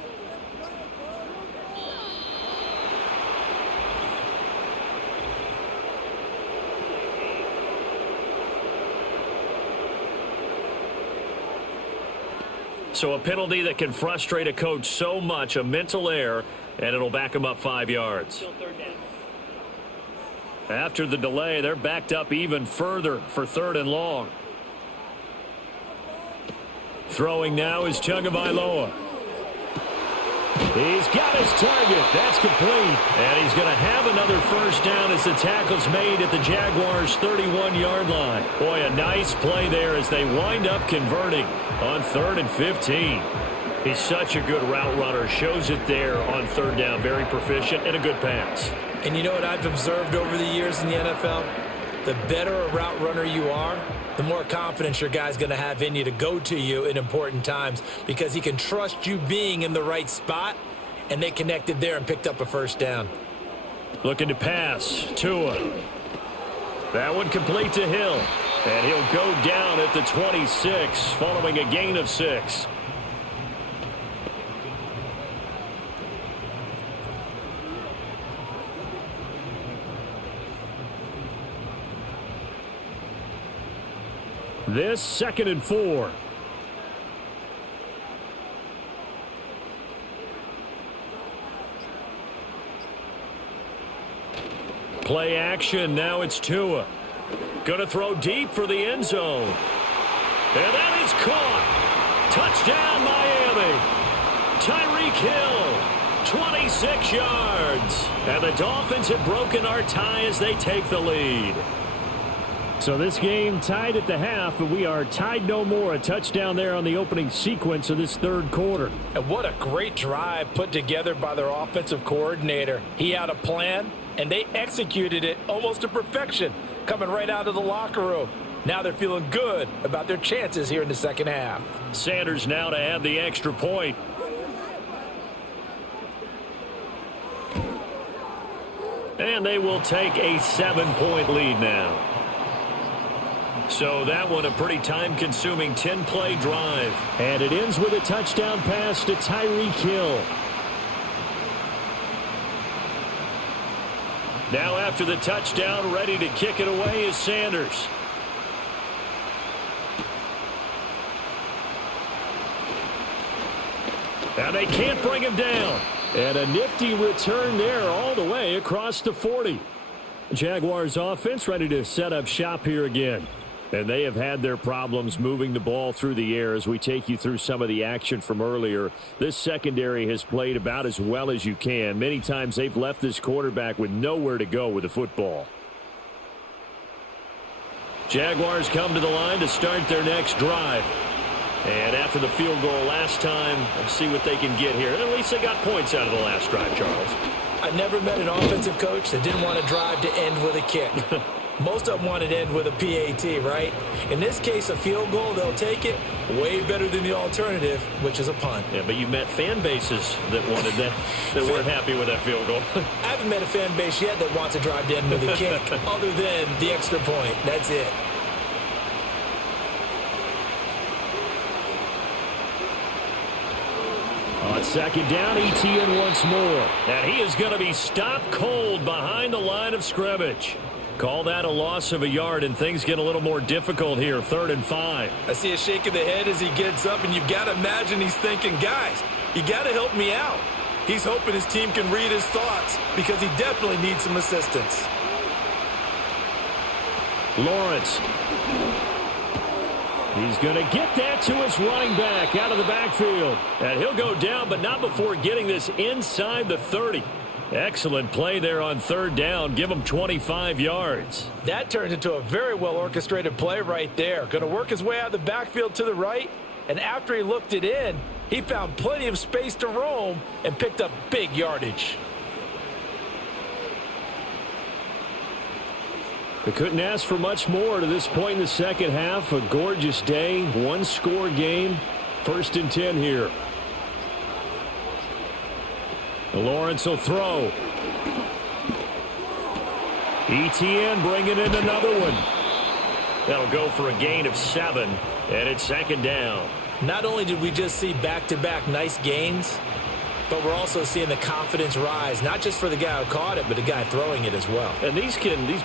So a penalty that can frustrate a coach so much, a mental error, and it'll back him up 5 yards. After the delay, they're backed up even further for 3rd and long. Throwing now is Tagovailoa. He's got his target. That's complete. And he's going to have another first down as the tackle's made at the Jaguars' 31-yard line. Boy, a nice play there as they wind up converting on 3rd and 15. He's such a good route runner. Shows it there on 3rd down. Very proficient and a good pass. And you know what I've observed over the years in the NFL? The better a route runner you are, the more confidence your guy's going to have in you to go to you in important times because he can trust you being in the right spot, and they connected there and picked up a first down. Looking to pass. Tua. That one complete to Hill. And he'll go down at the 26 following a gain of 6. This 2nd and 4. Play action. Now it's Tua. Going to throw deep for the end zone. And that is caught. Touchdown, Miami. Tyreek Hill, 26 yards. And the Dolphins have broken our tie as they take the lead. So this game tied at the half, but we are tied no more. A touchdown there on the opening sequence of this 3rd quarter. And what a great drive put together by their offensive coordinator. He had a plan, and they executed it almost to perfection, coming right out of the locker room. Now they're feeling good about their chances here in the 2nd half. Sanders now to add the extra point. And they will take a 7-point lead now. So that one a pretty time-consuming 10-play drive. And it ends with a touchdown pass to Tyreek Hill. Now after the touchdown, ready to kick it away is Sanders. And they can't bring him down. And a nifty return there all the way across the 40. Jaguars offense ready to set up shop here again. And they have had their problems moving the ball through the air as we take you through some of the action from earlier. This secondary has played about as well as you can. Many times they've left this quarterback with nowhere to go with the football. Jaguars come to the line to start their next drive. And after the field goal last time, let's see what they can get here. At least they got points out of the last drive, Charles. I never met an offensive coach that didn't want to drive to end with a kick. Most of them want to end with a PAT, right? In this case, a field goal, they'll take it. Way better than the alternative, which is a punt. Yeah, but you met fan bases that wanted that, that weren't happy with that field goal. I haven't met a fan base yet that wants to drive to end with a kick other than the extra point. That's it. On 2nd down, ETN once more. And he is going to be stopped cold behind the line of scrimmage. Call that a loss of a yard, and things get a little more difficult here. 3rd and 5. I see a shake of the head as he gets up, and you've got to imagine he's thinking, guys, you got to help me out. He's hoping his team can read his thoughts because he definitely needs some assistance. Lawrence. He's going to get that to his running back out of the backfield. And he'll go down, but not before getting this inside the 30. Excellent play there on 3rd down. Give him 25 yards. That turns into a very well-orchestrated play right there. Going to work his way out of the backfield to the right. And after he looked it in, he found plenty of space to roam and picked up big yardage. They couldn't ask for much more to this point in the 2nd half. A gorgeous day, 1-score game. 1st and 10 here. Lawrence will throw. ETN bringing in another one. That'll go for a gain of 7, and it's 2nd down. Not only did we just see back-to-back nice gains, but we're also seeing the confidence rise, not just for the guy who caught it, but the guy throwing it as well. And these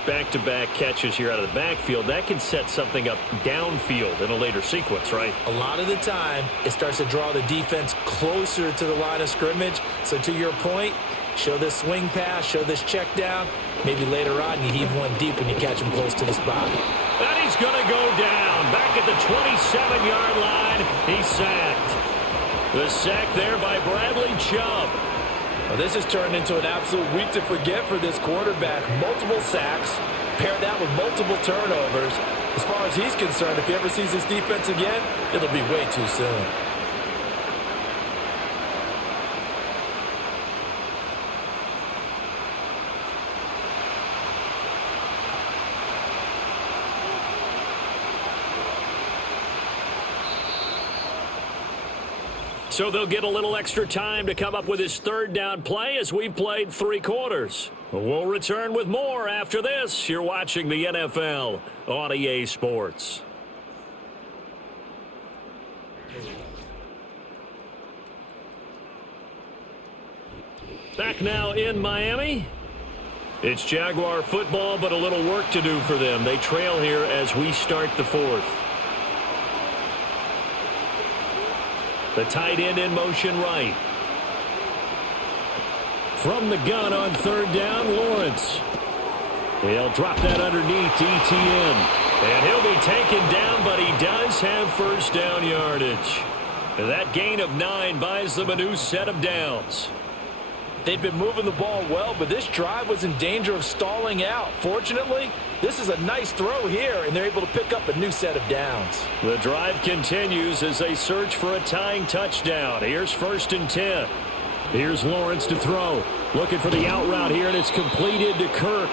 back-to-back catches here out of the backfield, that can set something up downfield in a later sequence, right? A lot of the time, it starts to draw the defense closer to the line of scrimmage. So to your point, Show this swing pass, show this check down. Maybe later on you heave one deep and you catch him close to the spot. And he's going to go down. Back at the 27-yard line, he's sacked. The sack there by Bradley Chubb. Well, this has turned into an absolute week to forget for this quarterback. Multiple sacks, pair that with multiple turnovers. As far as he's concerned, if he ever sees this defense again, it'll be way too soon. So they'll get a little extra time to come up with his third down play as we've played 3 quarters. We'll return with more after this. You're watching the NFL on EA Sports. Back now in Miami. It's Jaguar football, but a little work to do for them. They trail here as we start the 4th. The tight end in motion right. From the gun on 3rd down, Lawrence. He'll drop that underneath to ETN. And he'll be taken down, but he does have first down yardage. That gain of 9 buys them a new set of downs. They've been moving the ball well, but this drive was in danger of stalling out. Fortunately, this is a nice throw here, and they're able to pick up a new set of downs. The drive continues as they search for a tying touchdown. Here's 1st and 10. Here's Lawrence to throw. Looking for the out route here, and it's completed to Kirk.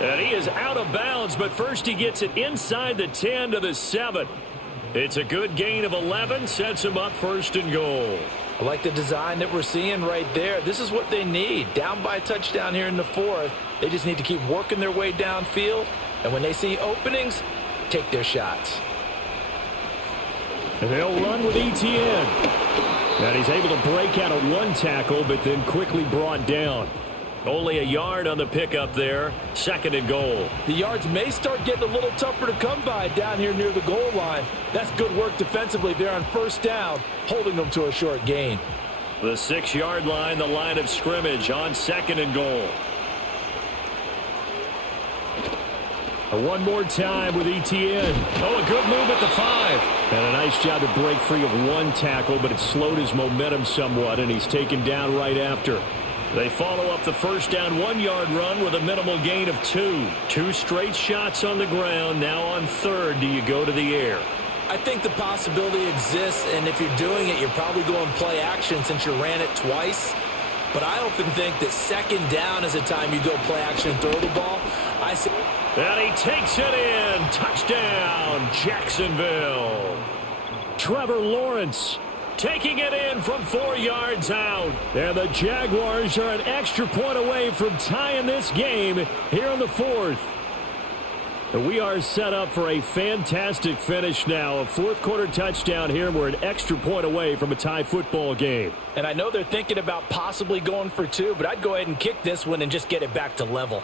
And he is out of bounds, but first he gets it inside the 10 to the 7. It's a good gain of 11, sets him up 1st and goal. I like the design that we're seeing right there. This is what they need. Down by a touchdown here in the 4th. They just need to keep working their way downfield. And when they see openings, take their shots. And they'll run with ETN. And he's able to break out of 1 tackle, but then quickly brought down. Only a yard on the pickup there. 2nd and goal. The yards may start getting a little tougher to come by down here near the goal line. That's good work defensively there on 1st down, holding them to a short gain. The 6-yard line, the line of scrimmage on 2nd and goal. One more time with ETN. Oh, a good move at the 5. And a nice job to break free of 1 tackle, but it slowed his momentum somewhat, and he's taken down right after. They follow up the 1st down 1-yard run with a minimal gain of 2. 2 straight shots on the ground. Now on 3rd, do you go to the air? I think the possibility exists, and if you're doing it, you're probably going play action since you ran it twice. But I often think that 2nd down is a time you go play action and throw the ball. And he takes it in. Touchdown, Jacksonville. Trevor Lawrence taking it in from 4 yards out. And the Jaguars are an extra point away from tying this game here in the 4th. We are set up for a fantastic finish now. A 4th quarter touchdown here. We're an extra point away from a tie football game. And I know they're thinking about possibly going for 2, but I'd go ahead and kick this one and just get it back to level.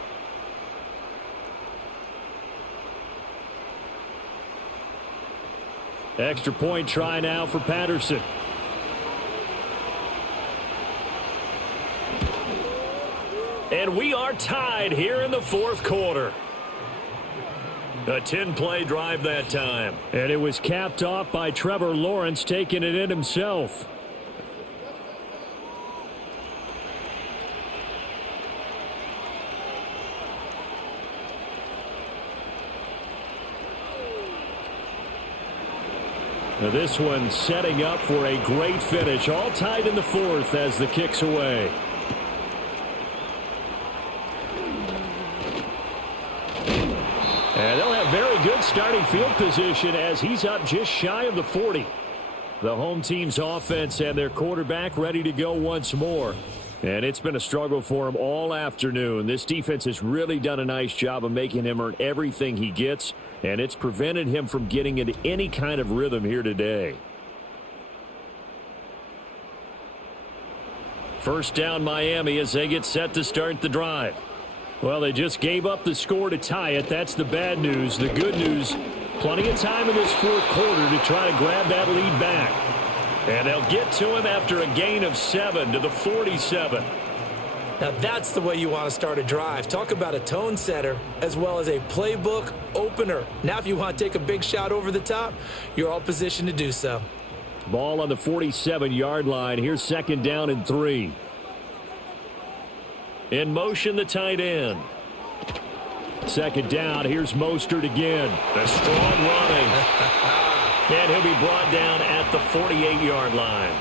Extra point try now for Patterson. And we are tied here in the 4th quarter. A 10-play drive that time. And it was capped off by Trevor Lawrence taking it in himself. Now this one setting up for a great finish. All tied in the 4th as the kick's away. And they'll have very good starting field position as he's up just shy of the 40. The home team's offense and their quarterback ready to go once more. And it's been a struggle for him all afternoon. This defense has really done a nice job of making him earn everything he gets, and it's prevented him from getting into any kind of rhythm here today. 1st down Miami as they get set to start the drive. Well, they just gave up the score to tie it. That's the bad news. The good news, plenty of time in this 4th quarter to try to grab that lead back. And they'll get to him after a gain of 7 to the 47. Now that's the way you want to start a drive. Talk about a tone setter as well as a playbook opener. Now if you want to take a big shot over the top, you're all positioned to do so. Ball on the 47-yard line. Here's 2nd down and 3. In motion, the tight end. 2nd down. Here's Mostert again. A strong running. And he'll be brought down at the 48-yard line.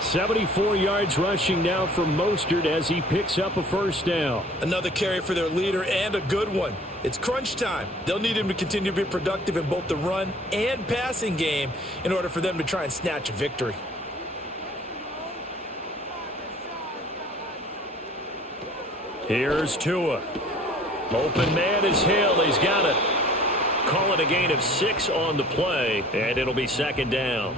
74 yards rushing now from Mostert as he picks up a 1st down. Another carry for their leader, and a good one. It's crunch time. They'll need him to continue to be productive in both the run and passing game in order for them to try and snatch a victory. Here's Tua. Open man is Hill. He's got it. Call it a gain of 6 on the play, and it'll be 2nd down.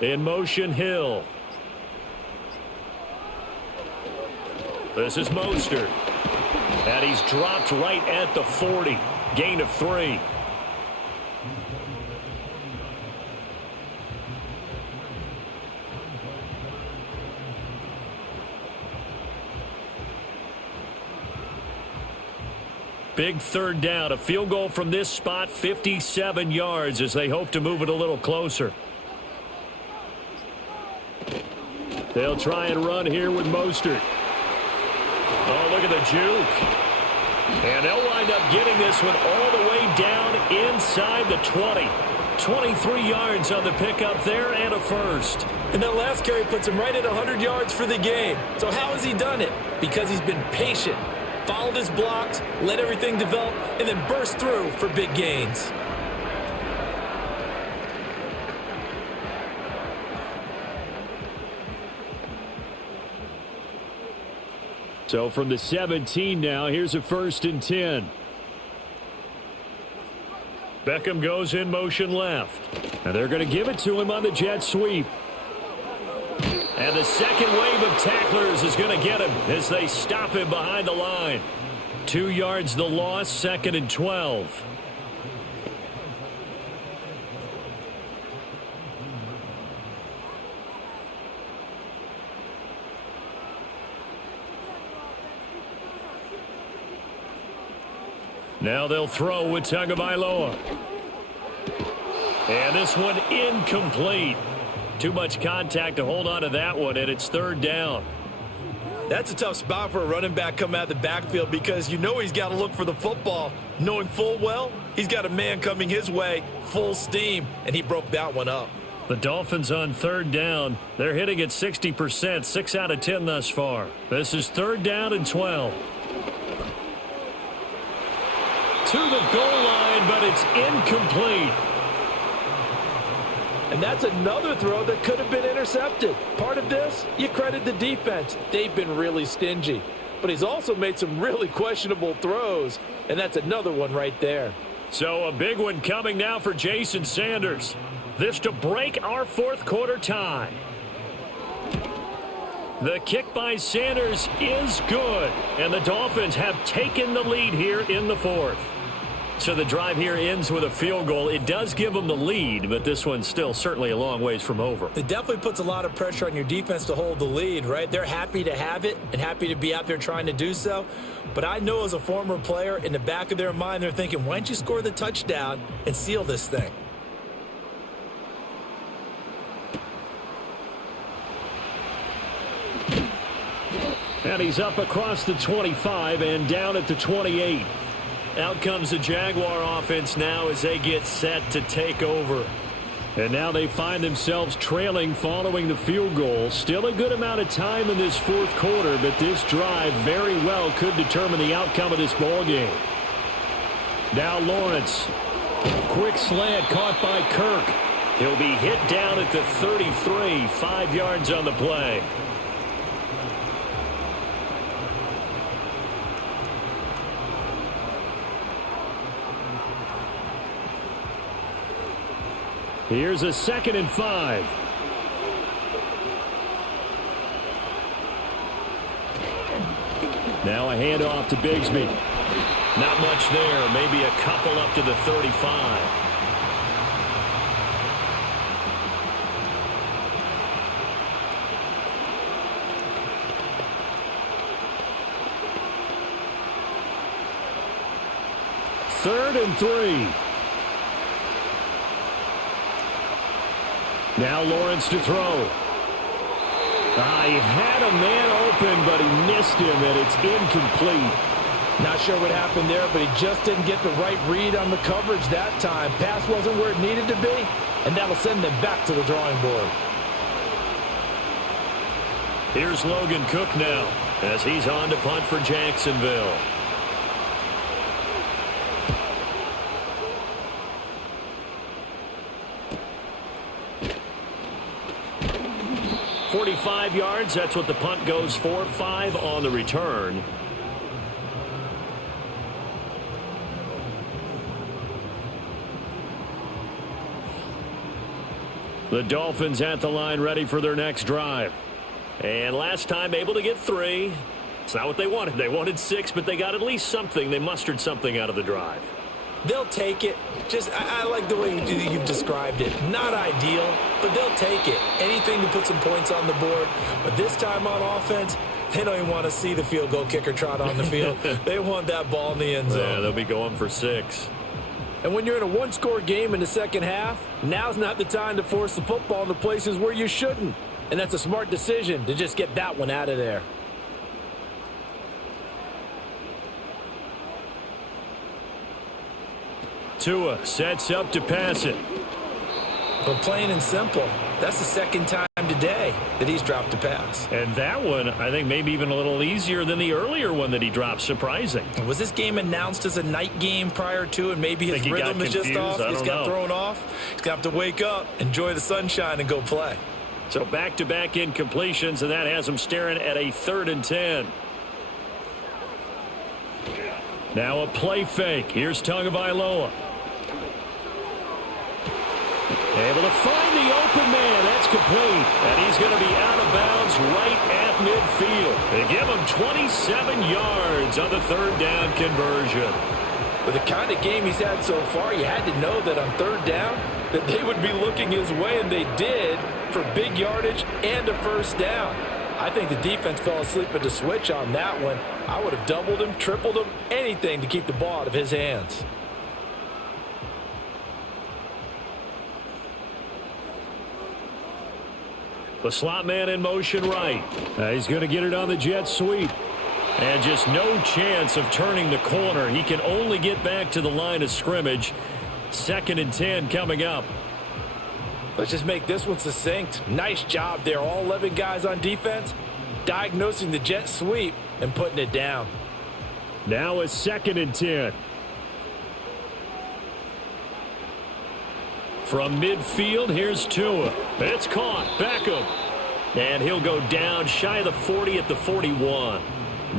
In motion, Hill. This is Mostert. And he's dropped right at the 40. Gain of 3. Big 3rd down. A field goal from this spot, 57 yards as they hope to move it a little closer. They'll try and run here with Mostert. Oh, look at the juke. And they'll wind up getting this one all the way down inside the 20. 23 yards on the pickup there and a 1st. And that last carry puts him right at 100 yards for the game. So how has he done it? Because he's been patient, followed his blocks, let everything develop, and then burst through for big gains. So from the 17 now, here's a 1st and 10. Beckham goes in motion left. And they're going to give it to him on the jet sweep. And the second wave of tacklers is going to get him as they stop him behind the line. 2 yards the loss, 2nd and 12. Now they'll throw with Tagovailoa. And this one incomplete. Too much contact to hold on to that one, and it's 3rd down. That's a tough spot for a running back coming out of the backfield because you know he's got to look for the football, knowing full well he's got a man coming his way full steam, and he broke that one up. The Dolphins on 3rd down. They're hitting at 60%, 6 out of 10 thus far. This is 3rd down and 12. To the goal line, but it's incomplete. And that's another throw that could have been intercepted. Part of this, you credit the defense. They've been really stingy. But he's also made some really questionable throws, and that's another one right there. So a big one coming now for Jason Sanders. This to break our 4th quarter tie. The kick by Sanders is good, and the Dolphins have taken the lead here in the 4th. So the drive here ends with a field goal. It does give them the lead, but this one's still certainly a long ways from over. It definitely puts a lot of pressure on your defense to hold the lead, right? They're happy to have it and happy to be out there trying to do so. But I know as a former player, in the back of their mind, they're thinking, why don't you score the touchdown and seal this thing? And he's up across the 25 and down at the 28. Out comes the Jaguar offense now as they get set to take over. And now they find themselves trailing following the field goal. Still a good amount of time in this 4th quarter, but this drive very well could determine the outcome of this ball game. Now Lawrence. Quick slant caught by Kirk. He'll be hit down at the 33, 5 yards on the play. Here's a 2nd and 5. Now a handoff to Bigsby. Not much there. Maybe a couple up to the 35. Third and 3. Now Lawrence to throw. He had a man open, but he missed him, and it's incomplete. Not sure what happened there, but he just didn't get the right read on the coverage that time. Pass wasn't where it needed to be, and that'll send them back to the drawing board. Here's Logan Cook now as he's on to punt for Jacksonville. .45 yards, that's what the punt goes for. 5 on the return. The Dolphins at the line ready for their next drive. And last time able to get 3. It's not what they wanted. They wanted 6, but they got at least something. They mustered something out of the drive. They'll take it. I like the way you've described it. Not ideal, but they'll take it. Anything to put some points on the board. But this time on offense, they don't even want to see the field goal kicker trot on the field. They want that ball in the end zone. Yeah, they'll be going for 6. And when you're in a one-score game in the second half, now's not the time to force the football into places where you shouldn't. And that's a smart decision to just get that one out of there. Tua sets up to pass it. But plain and simple, that's the second time today that he's dropped a pass. And that one, I think, maybe even a little easier than the earlier one that he dropped. Surprising. Was this game announced as a night game prior to, and maybe his rhythm is just off? He's got thrown off. He's got to have to wake up, enjoy the sunshine, and go play. So back-to-back incompletions, and that has him staring at a 3rd and 10. Now a play fake. Here's Tagovailoa. Able to find the open man. That's complete. And he's going to be out of bounds right at midfield. They give him 27 yards on the 3rd down conversion. With the kind of game he's had so far, you had to know that on 3rd down that they would be looking his way, and they did, for big yardage and a 1st down. I think the defense fell asleep at the switch on that one. I would have doubled him, tripled him, anything to keep the ball out of his hands. The slot man in motion right. He's going to get it on the jet sweep. And just no chance of turning the corner. He can only get back to the line of scrimmage. 2nd and 10 coming up. Let's just make this one succinct. Nice job there. All 11 guys on defense diagnosing the jet sweep and putting it down. Now a 2nd and 10. From midfield, here's Tua. It's caught. Beckham. And he'll go down shy of the 40 at the 41.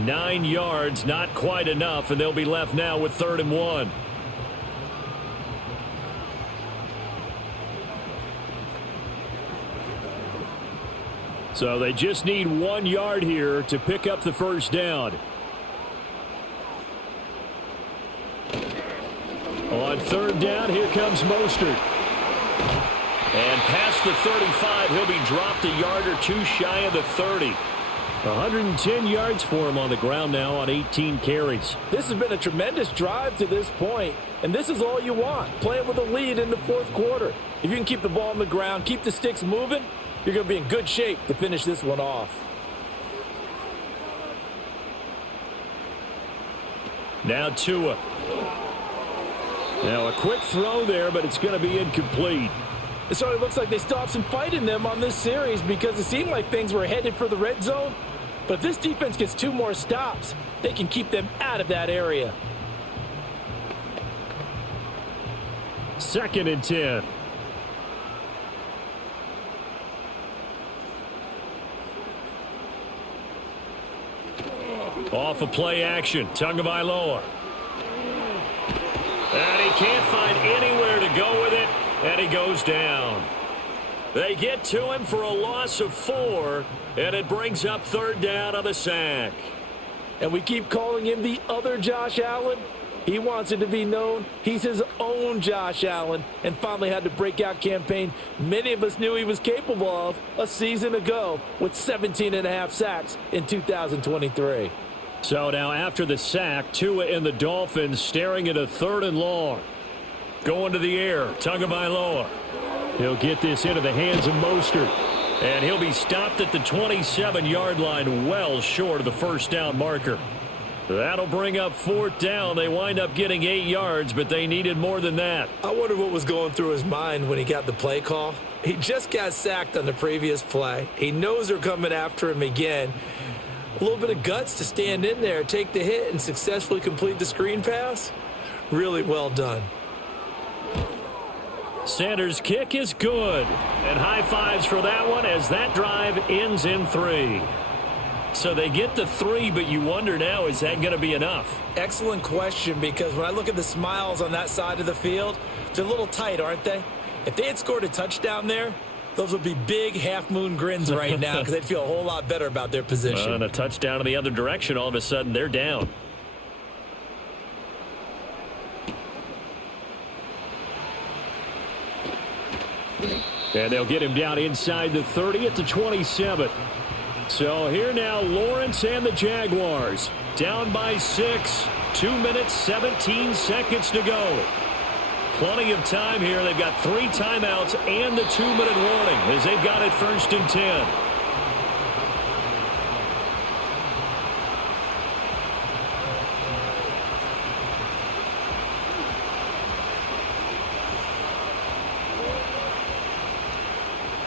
9 yards, not quite enough, and they'll be left now with 3rd and 1. So they just need 1 yard here to pick up the 1st down. On 3rd down, here comes Mostert. And past the 35, he'll be dropped a yard or 2 shy of the 30. 110 yards for him on the ground now on 18 carries. This has been a tremendous drive to this point, and this is all you want, playing with a lead in the 4th quarter. If you can keep the ball on the ground, keep the sticks moving, you're going to be in good shape to finish this one off. Now Tua. Now a quick throw there, but it's going to be incomplete. It sort of looks like they still have some fight in them on this series because it seemed like things were headed for the red zone. But if this defense gets 2 more stops, they can keep them out of that area. 2nd and 10. Off a play action. Tagovailoa. And he can't find anywhere to go with it. And he goes down. They get to him for a loss of 4. And it brings up 3rd down on the sack. And we keep calling him the other Josh Allen. He wants it to be known he's his own Josh Allen, and finally had the breakout campaign many of us knew he was capable of a season ago with 17.5 sacks in 2023. So now after the sack, Tua and the Dolphins staring at a 3rd and long. Going to the air, Tagovailoa. He'll get this into the hands of Mostert. And he'll be stopped at the 27-yard line, well short of the first down marker. That'll bring up 4th down. They wind up getting 8 yards, but they needed more than that. I wonder what was going through his mind when he got the play call. He just got sacked on the previous play. He knows they're coming after him again. A little bit of guts to stand in there, take the hit, and successfully complete the screen pass. Really well done. Sanders' kick is good. And high fives for that one as that drive ends in 3. So they get to 3, but you wonder now, is that going to be enough? Excellent question, because when I look at the smiles on that side of the field, they're a little tight, aren't they? If they had scored a touchdown there, those would be big half-moon grins right now because they'd feel a whole lot better about their position. And a touchdown in the other direction, all of a sudden they're down. And they'll get him down inside the 30 at the 27. So here now, Lawrence and the Jaguars down by 6. 2 minutes, 17 seconds to go. Plenty of time here. They've got 3 timeouts and the 2-minute warning as they've got it 1st and 10.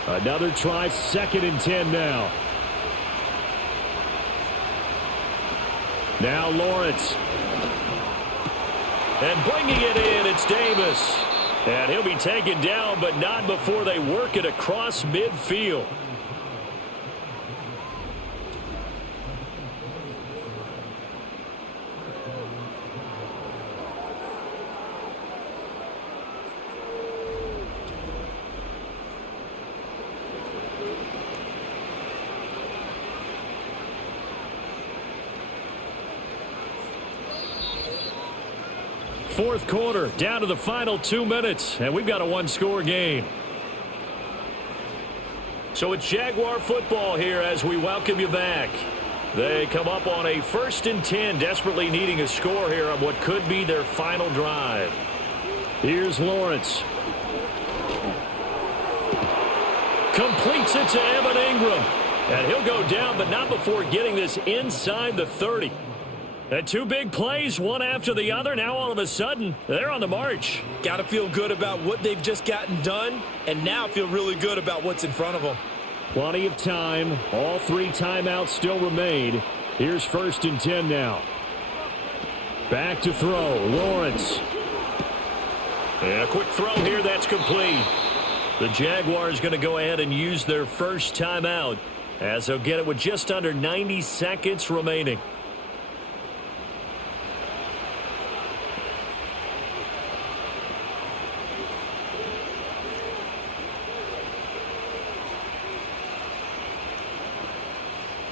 Another try, 2nd and 10 now. Now Lawrence. And bringing it in, it's Davis. And he'll be taken down, but not before they work it across midfield. Fourth quarter, down to the final 2 minutes, and we've got a 1-score game. So it's Jaguar football here as we welcome you back. They come up on a 1st and 10, desperately needing a score here on what could be their final drive. Here's Lawrence. Completes it to Evan Ingram. And he'll go down, but not before getting this inside the 30. And 2 big plays, one after the other. Now all of a sudden, they're on the march. Got to feel good about what they've just gotten done, and now feel really good about what's in front of them. Plenty of time. All 3 timeouts still remain. Here's 1st and 10 now. Back to throw. Lawrence. And a quick throw here. That's complete. The Jaguars going to go ahead and use their first timeout as they'll get it with just under 90 seconds remaining.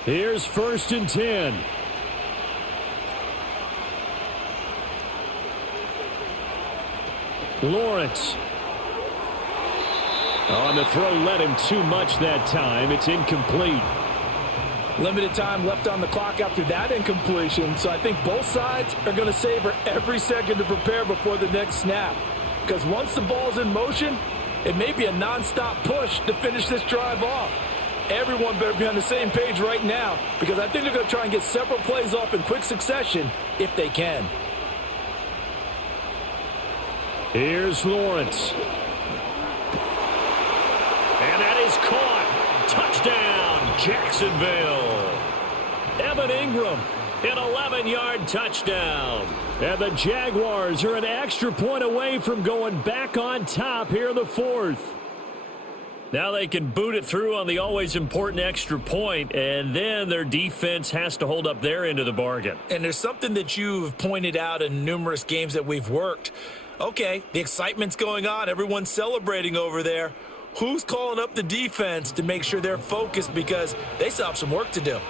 Here's 1st and 10. Lawrence. On the throw, led him too much that time. It's incomplete. Limited time left on the clock after that incompletion, so I think both sides are going to savor every second to prepare before the next snap. Because once the ball's in motion, it may be a nonstop push to finish this drive off. Everyone better be on the same page right now, because I think they're going to try and get several plays off in quick succession if they can. Here's Lawrence. And that is caught. Touchdown, Jacksonville. Evan Ingram, an 11-yard touchdown. And the Jaguars are an extra point away from going back on top here in the 4th. Now they can boot it through on the always important extra point, and then their defense has to hold up their end of the bargain. And there's something that you've pointed out in numerous games that we've worked. Okay, the excitement's going on. Everyone's celebrating over there. Who's calling up the defense to make sure they're focused, because they still have some work to do?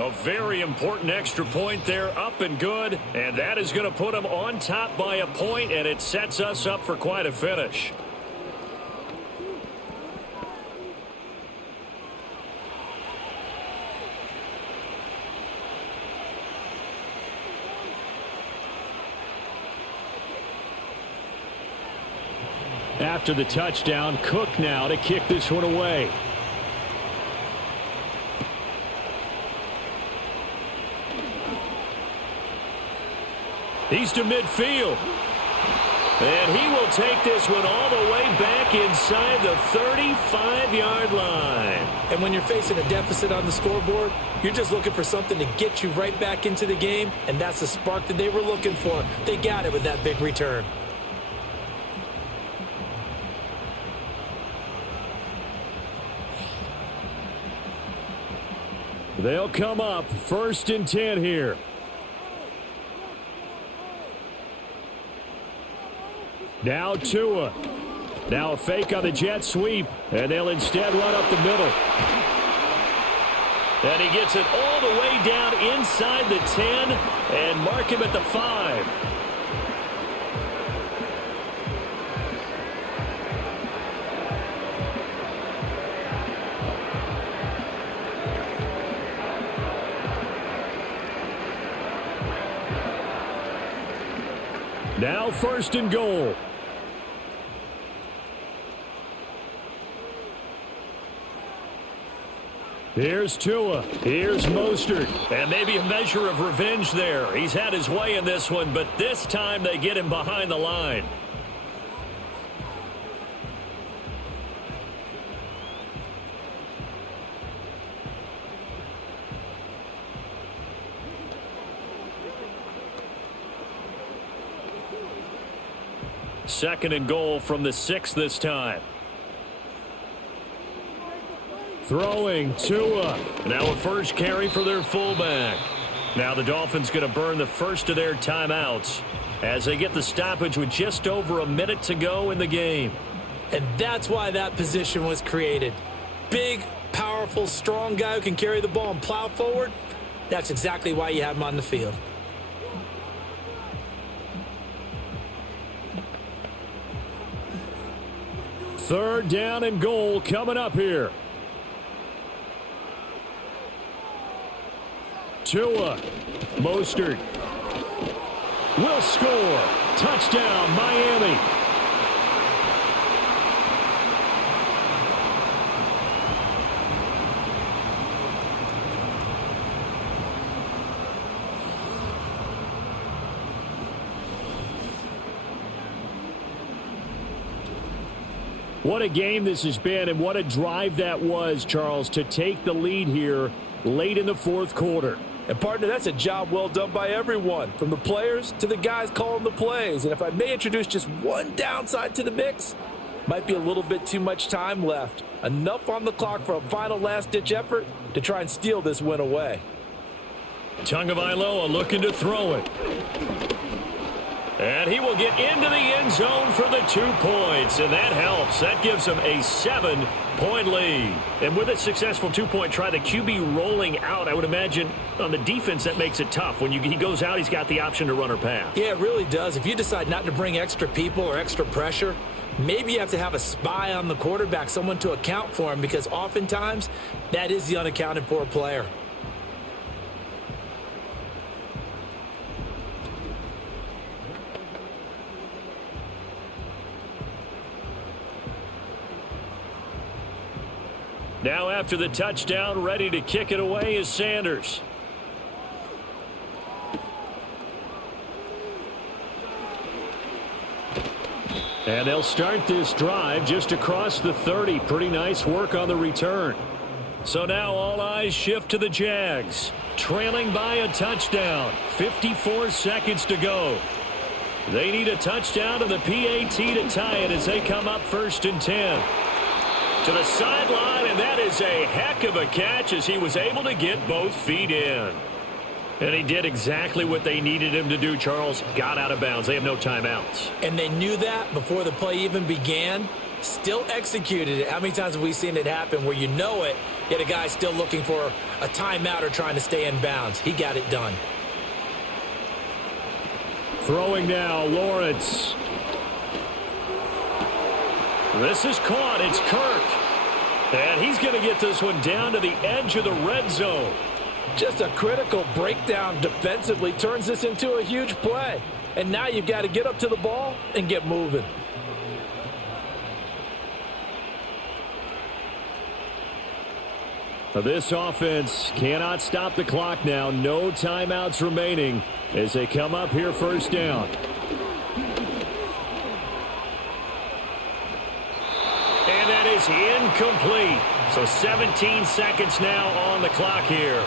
A very important extra point there, up and good, and that is going to put them on top by a point, and it sets us up for quite a finish. After the touchdown, Cook now to kick this one away. He's to midfield. And he will take this one all the way back inside the 35-yard line. And when you're facing a deficit on the scoreboard, you're just looking for something to get you right back into the game, and that's the spark that they were looking for. They got it with that big return. They'll come up 1st and 10 here. Now Tua. Now a fake on the jet sweep, and they'll instead run up the middle. And he gets it all the way down inside the 10 and mark him at the 5. Now 1st and goal. Here's Tua. Here's Mostert. And maybe a measure of revenge there. He's had his way in this one, but this time they get him behind the line. Second and goal from the 6 this time. Throwing Tua. Now a first carry for their fullback. Now the Dolphins going to burn the first of their timeouts as they get the stoppage with just over a minute to go in the game. And that's why that position was created. Big, powerful, strong guy who can carry the ball and plow forward. That's exactly why you have him on the field. Third down and goal coming up here. Tua. Mostert. Will score. Touchdown, Miami. What a game this has been, and what a drive that was, Charles, to take the lead here late in the 4th quarter. And, partner, that's a job well done by everyone, from the players to the guys calling the plays. And if I may introduce just one downside to the mix, might be a little bit too much time left. Enough on the clock for a final last-ditch effort to try and steal this win away. Tagovailoa looking to throw it. And he will get into the end zone for the 2 points, and that helps. That gives him a 7-point lead. And with a successful 2-point try, the QB rolling out, I would imagine on the defense that makes it tough. When he goes out, he's got the option to run or pass. Yeah, it really does. If you decide not to bring extra people or extra pressure, maybe you have to have a spy on the quarterback, someone to account for him, because oftentimes that is the unaccounted for player. Now after the touchdown, ready to kick it away is Sanders. And they'll start this drive just across the 30. Pretty nice work on the return. So now all eyes shift to the Jags, trailing by a touchdown. 54 seconds to go. They need a touchdown and the PAT to tie it as they come up 1st and 10. To the sideline, and that is a heck of a catch as he was able to get both feet in. And he did exactly what they needed him to do, Charles. Got out of bounds. They have no timeouts. And they knew that before the play even began. still executed it. How many times have we seen it happen where you know it, yet a guy's still looking for a timeout or trying to stay in bounds? He got it done. Throwing now, Lawrence. This is caught. It's Kirk. And he's going to get this one down to the edge of the red zone. Just a critical breakdown defensively turns this into a huge play. And now you've got to get up to the ball and get moving. This offense cannot stop the clock now. No timeouts remaining as they come up here first down. And that is incomplete. So 17 seconds now on the clock here.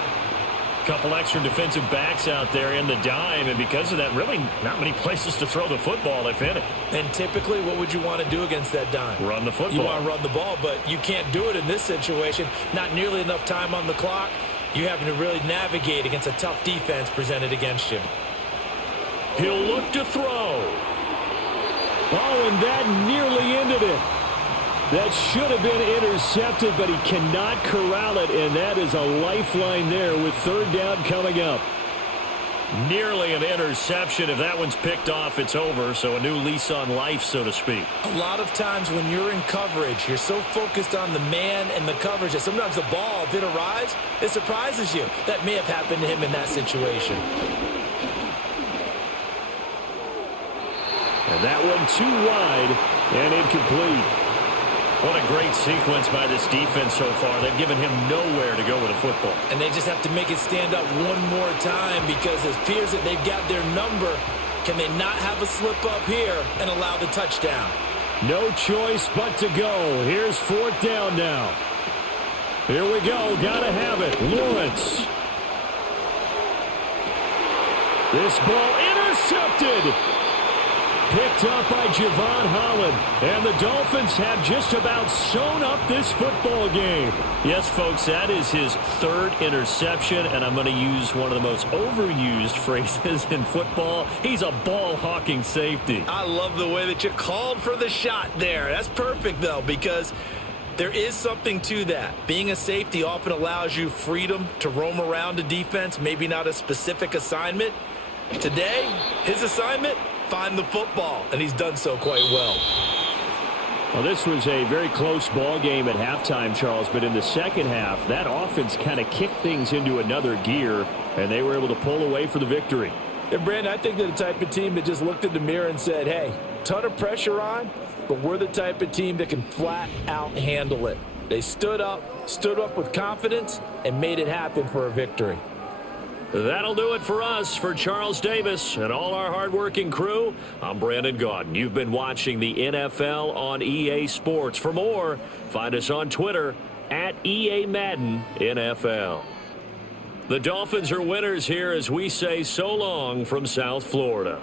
Couple extra defensive backs out there in the dime, and because of that, really not many places to throw the football, if any. And typically, what would you want to do against that dime? Run the football. You want to run the ball, but you can't do it in this situation. Not nearly enough time on the clock. You having to really navigate against a tough defense presented against you. He'll look to throw. Oh, and that nearly ended it. That should have been intercepted, but he cannot corral it, and that is a lifeline there with third down coming up. Nearly an interception. If that one's picked off, it's over, so a new lease on life, so to speak. A lot of times when you're in coverage, you're so focused on the man and the coverage that sometimes the ball, if it arrives, it surprises you. That may have happened to him in that situation. And that one too wide and incomplete. What a great sequence by this defense so far. They've given him nowhere to go with the football. And they just have to make it stand up one more time because it appears that they've got their number. Can they not have a slip up here and allow the touchdown? No choice but to go. Here's fourth down now. Here we go. Gotta have it. Lawrence. This ball intercepted. Picked up by Javon Holland. And the Dolphins have just about sewn up this football game. Yes, folks, that is his third interception, and I'm going to use one of the most overused phrases in football. He's a ball-hawking safety. I love the way that you called for the shot there. That's perfect, though, because there is something to that. Being a safety often allows you freedom to roam around a defense, maybe not a specific assignment. Today, his assignment, find the football, and he's done so quite well. Well, this was a very close ball game at halftime, Charles, but in the second half, that offense kind of kicked things into another gear, and they were able to pull away for the victory. And, Brandon, I think they're the type of team that just looked in the mirror and said, hey, ton of pressure on, but we're the type of team that can flat out handle it. They stood up with confidence, and made it happen for a victory. That'll do it for us. For Charles Davis and all our hardworking crew, I'm Brandon Gaudin. You've been watching the NFL on EA Sports. For more, find us on Twitter at EA Madden NFL. The Dolphins are winners here as we say so long from South Florida.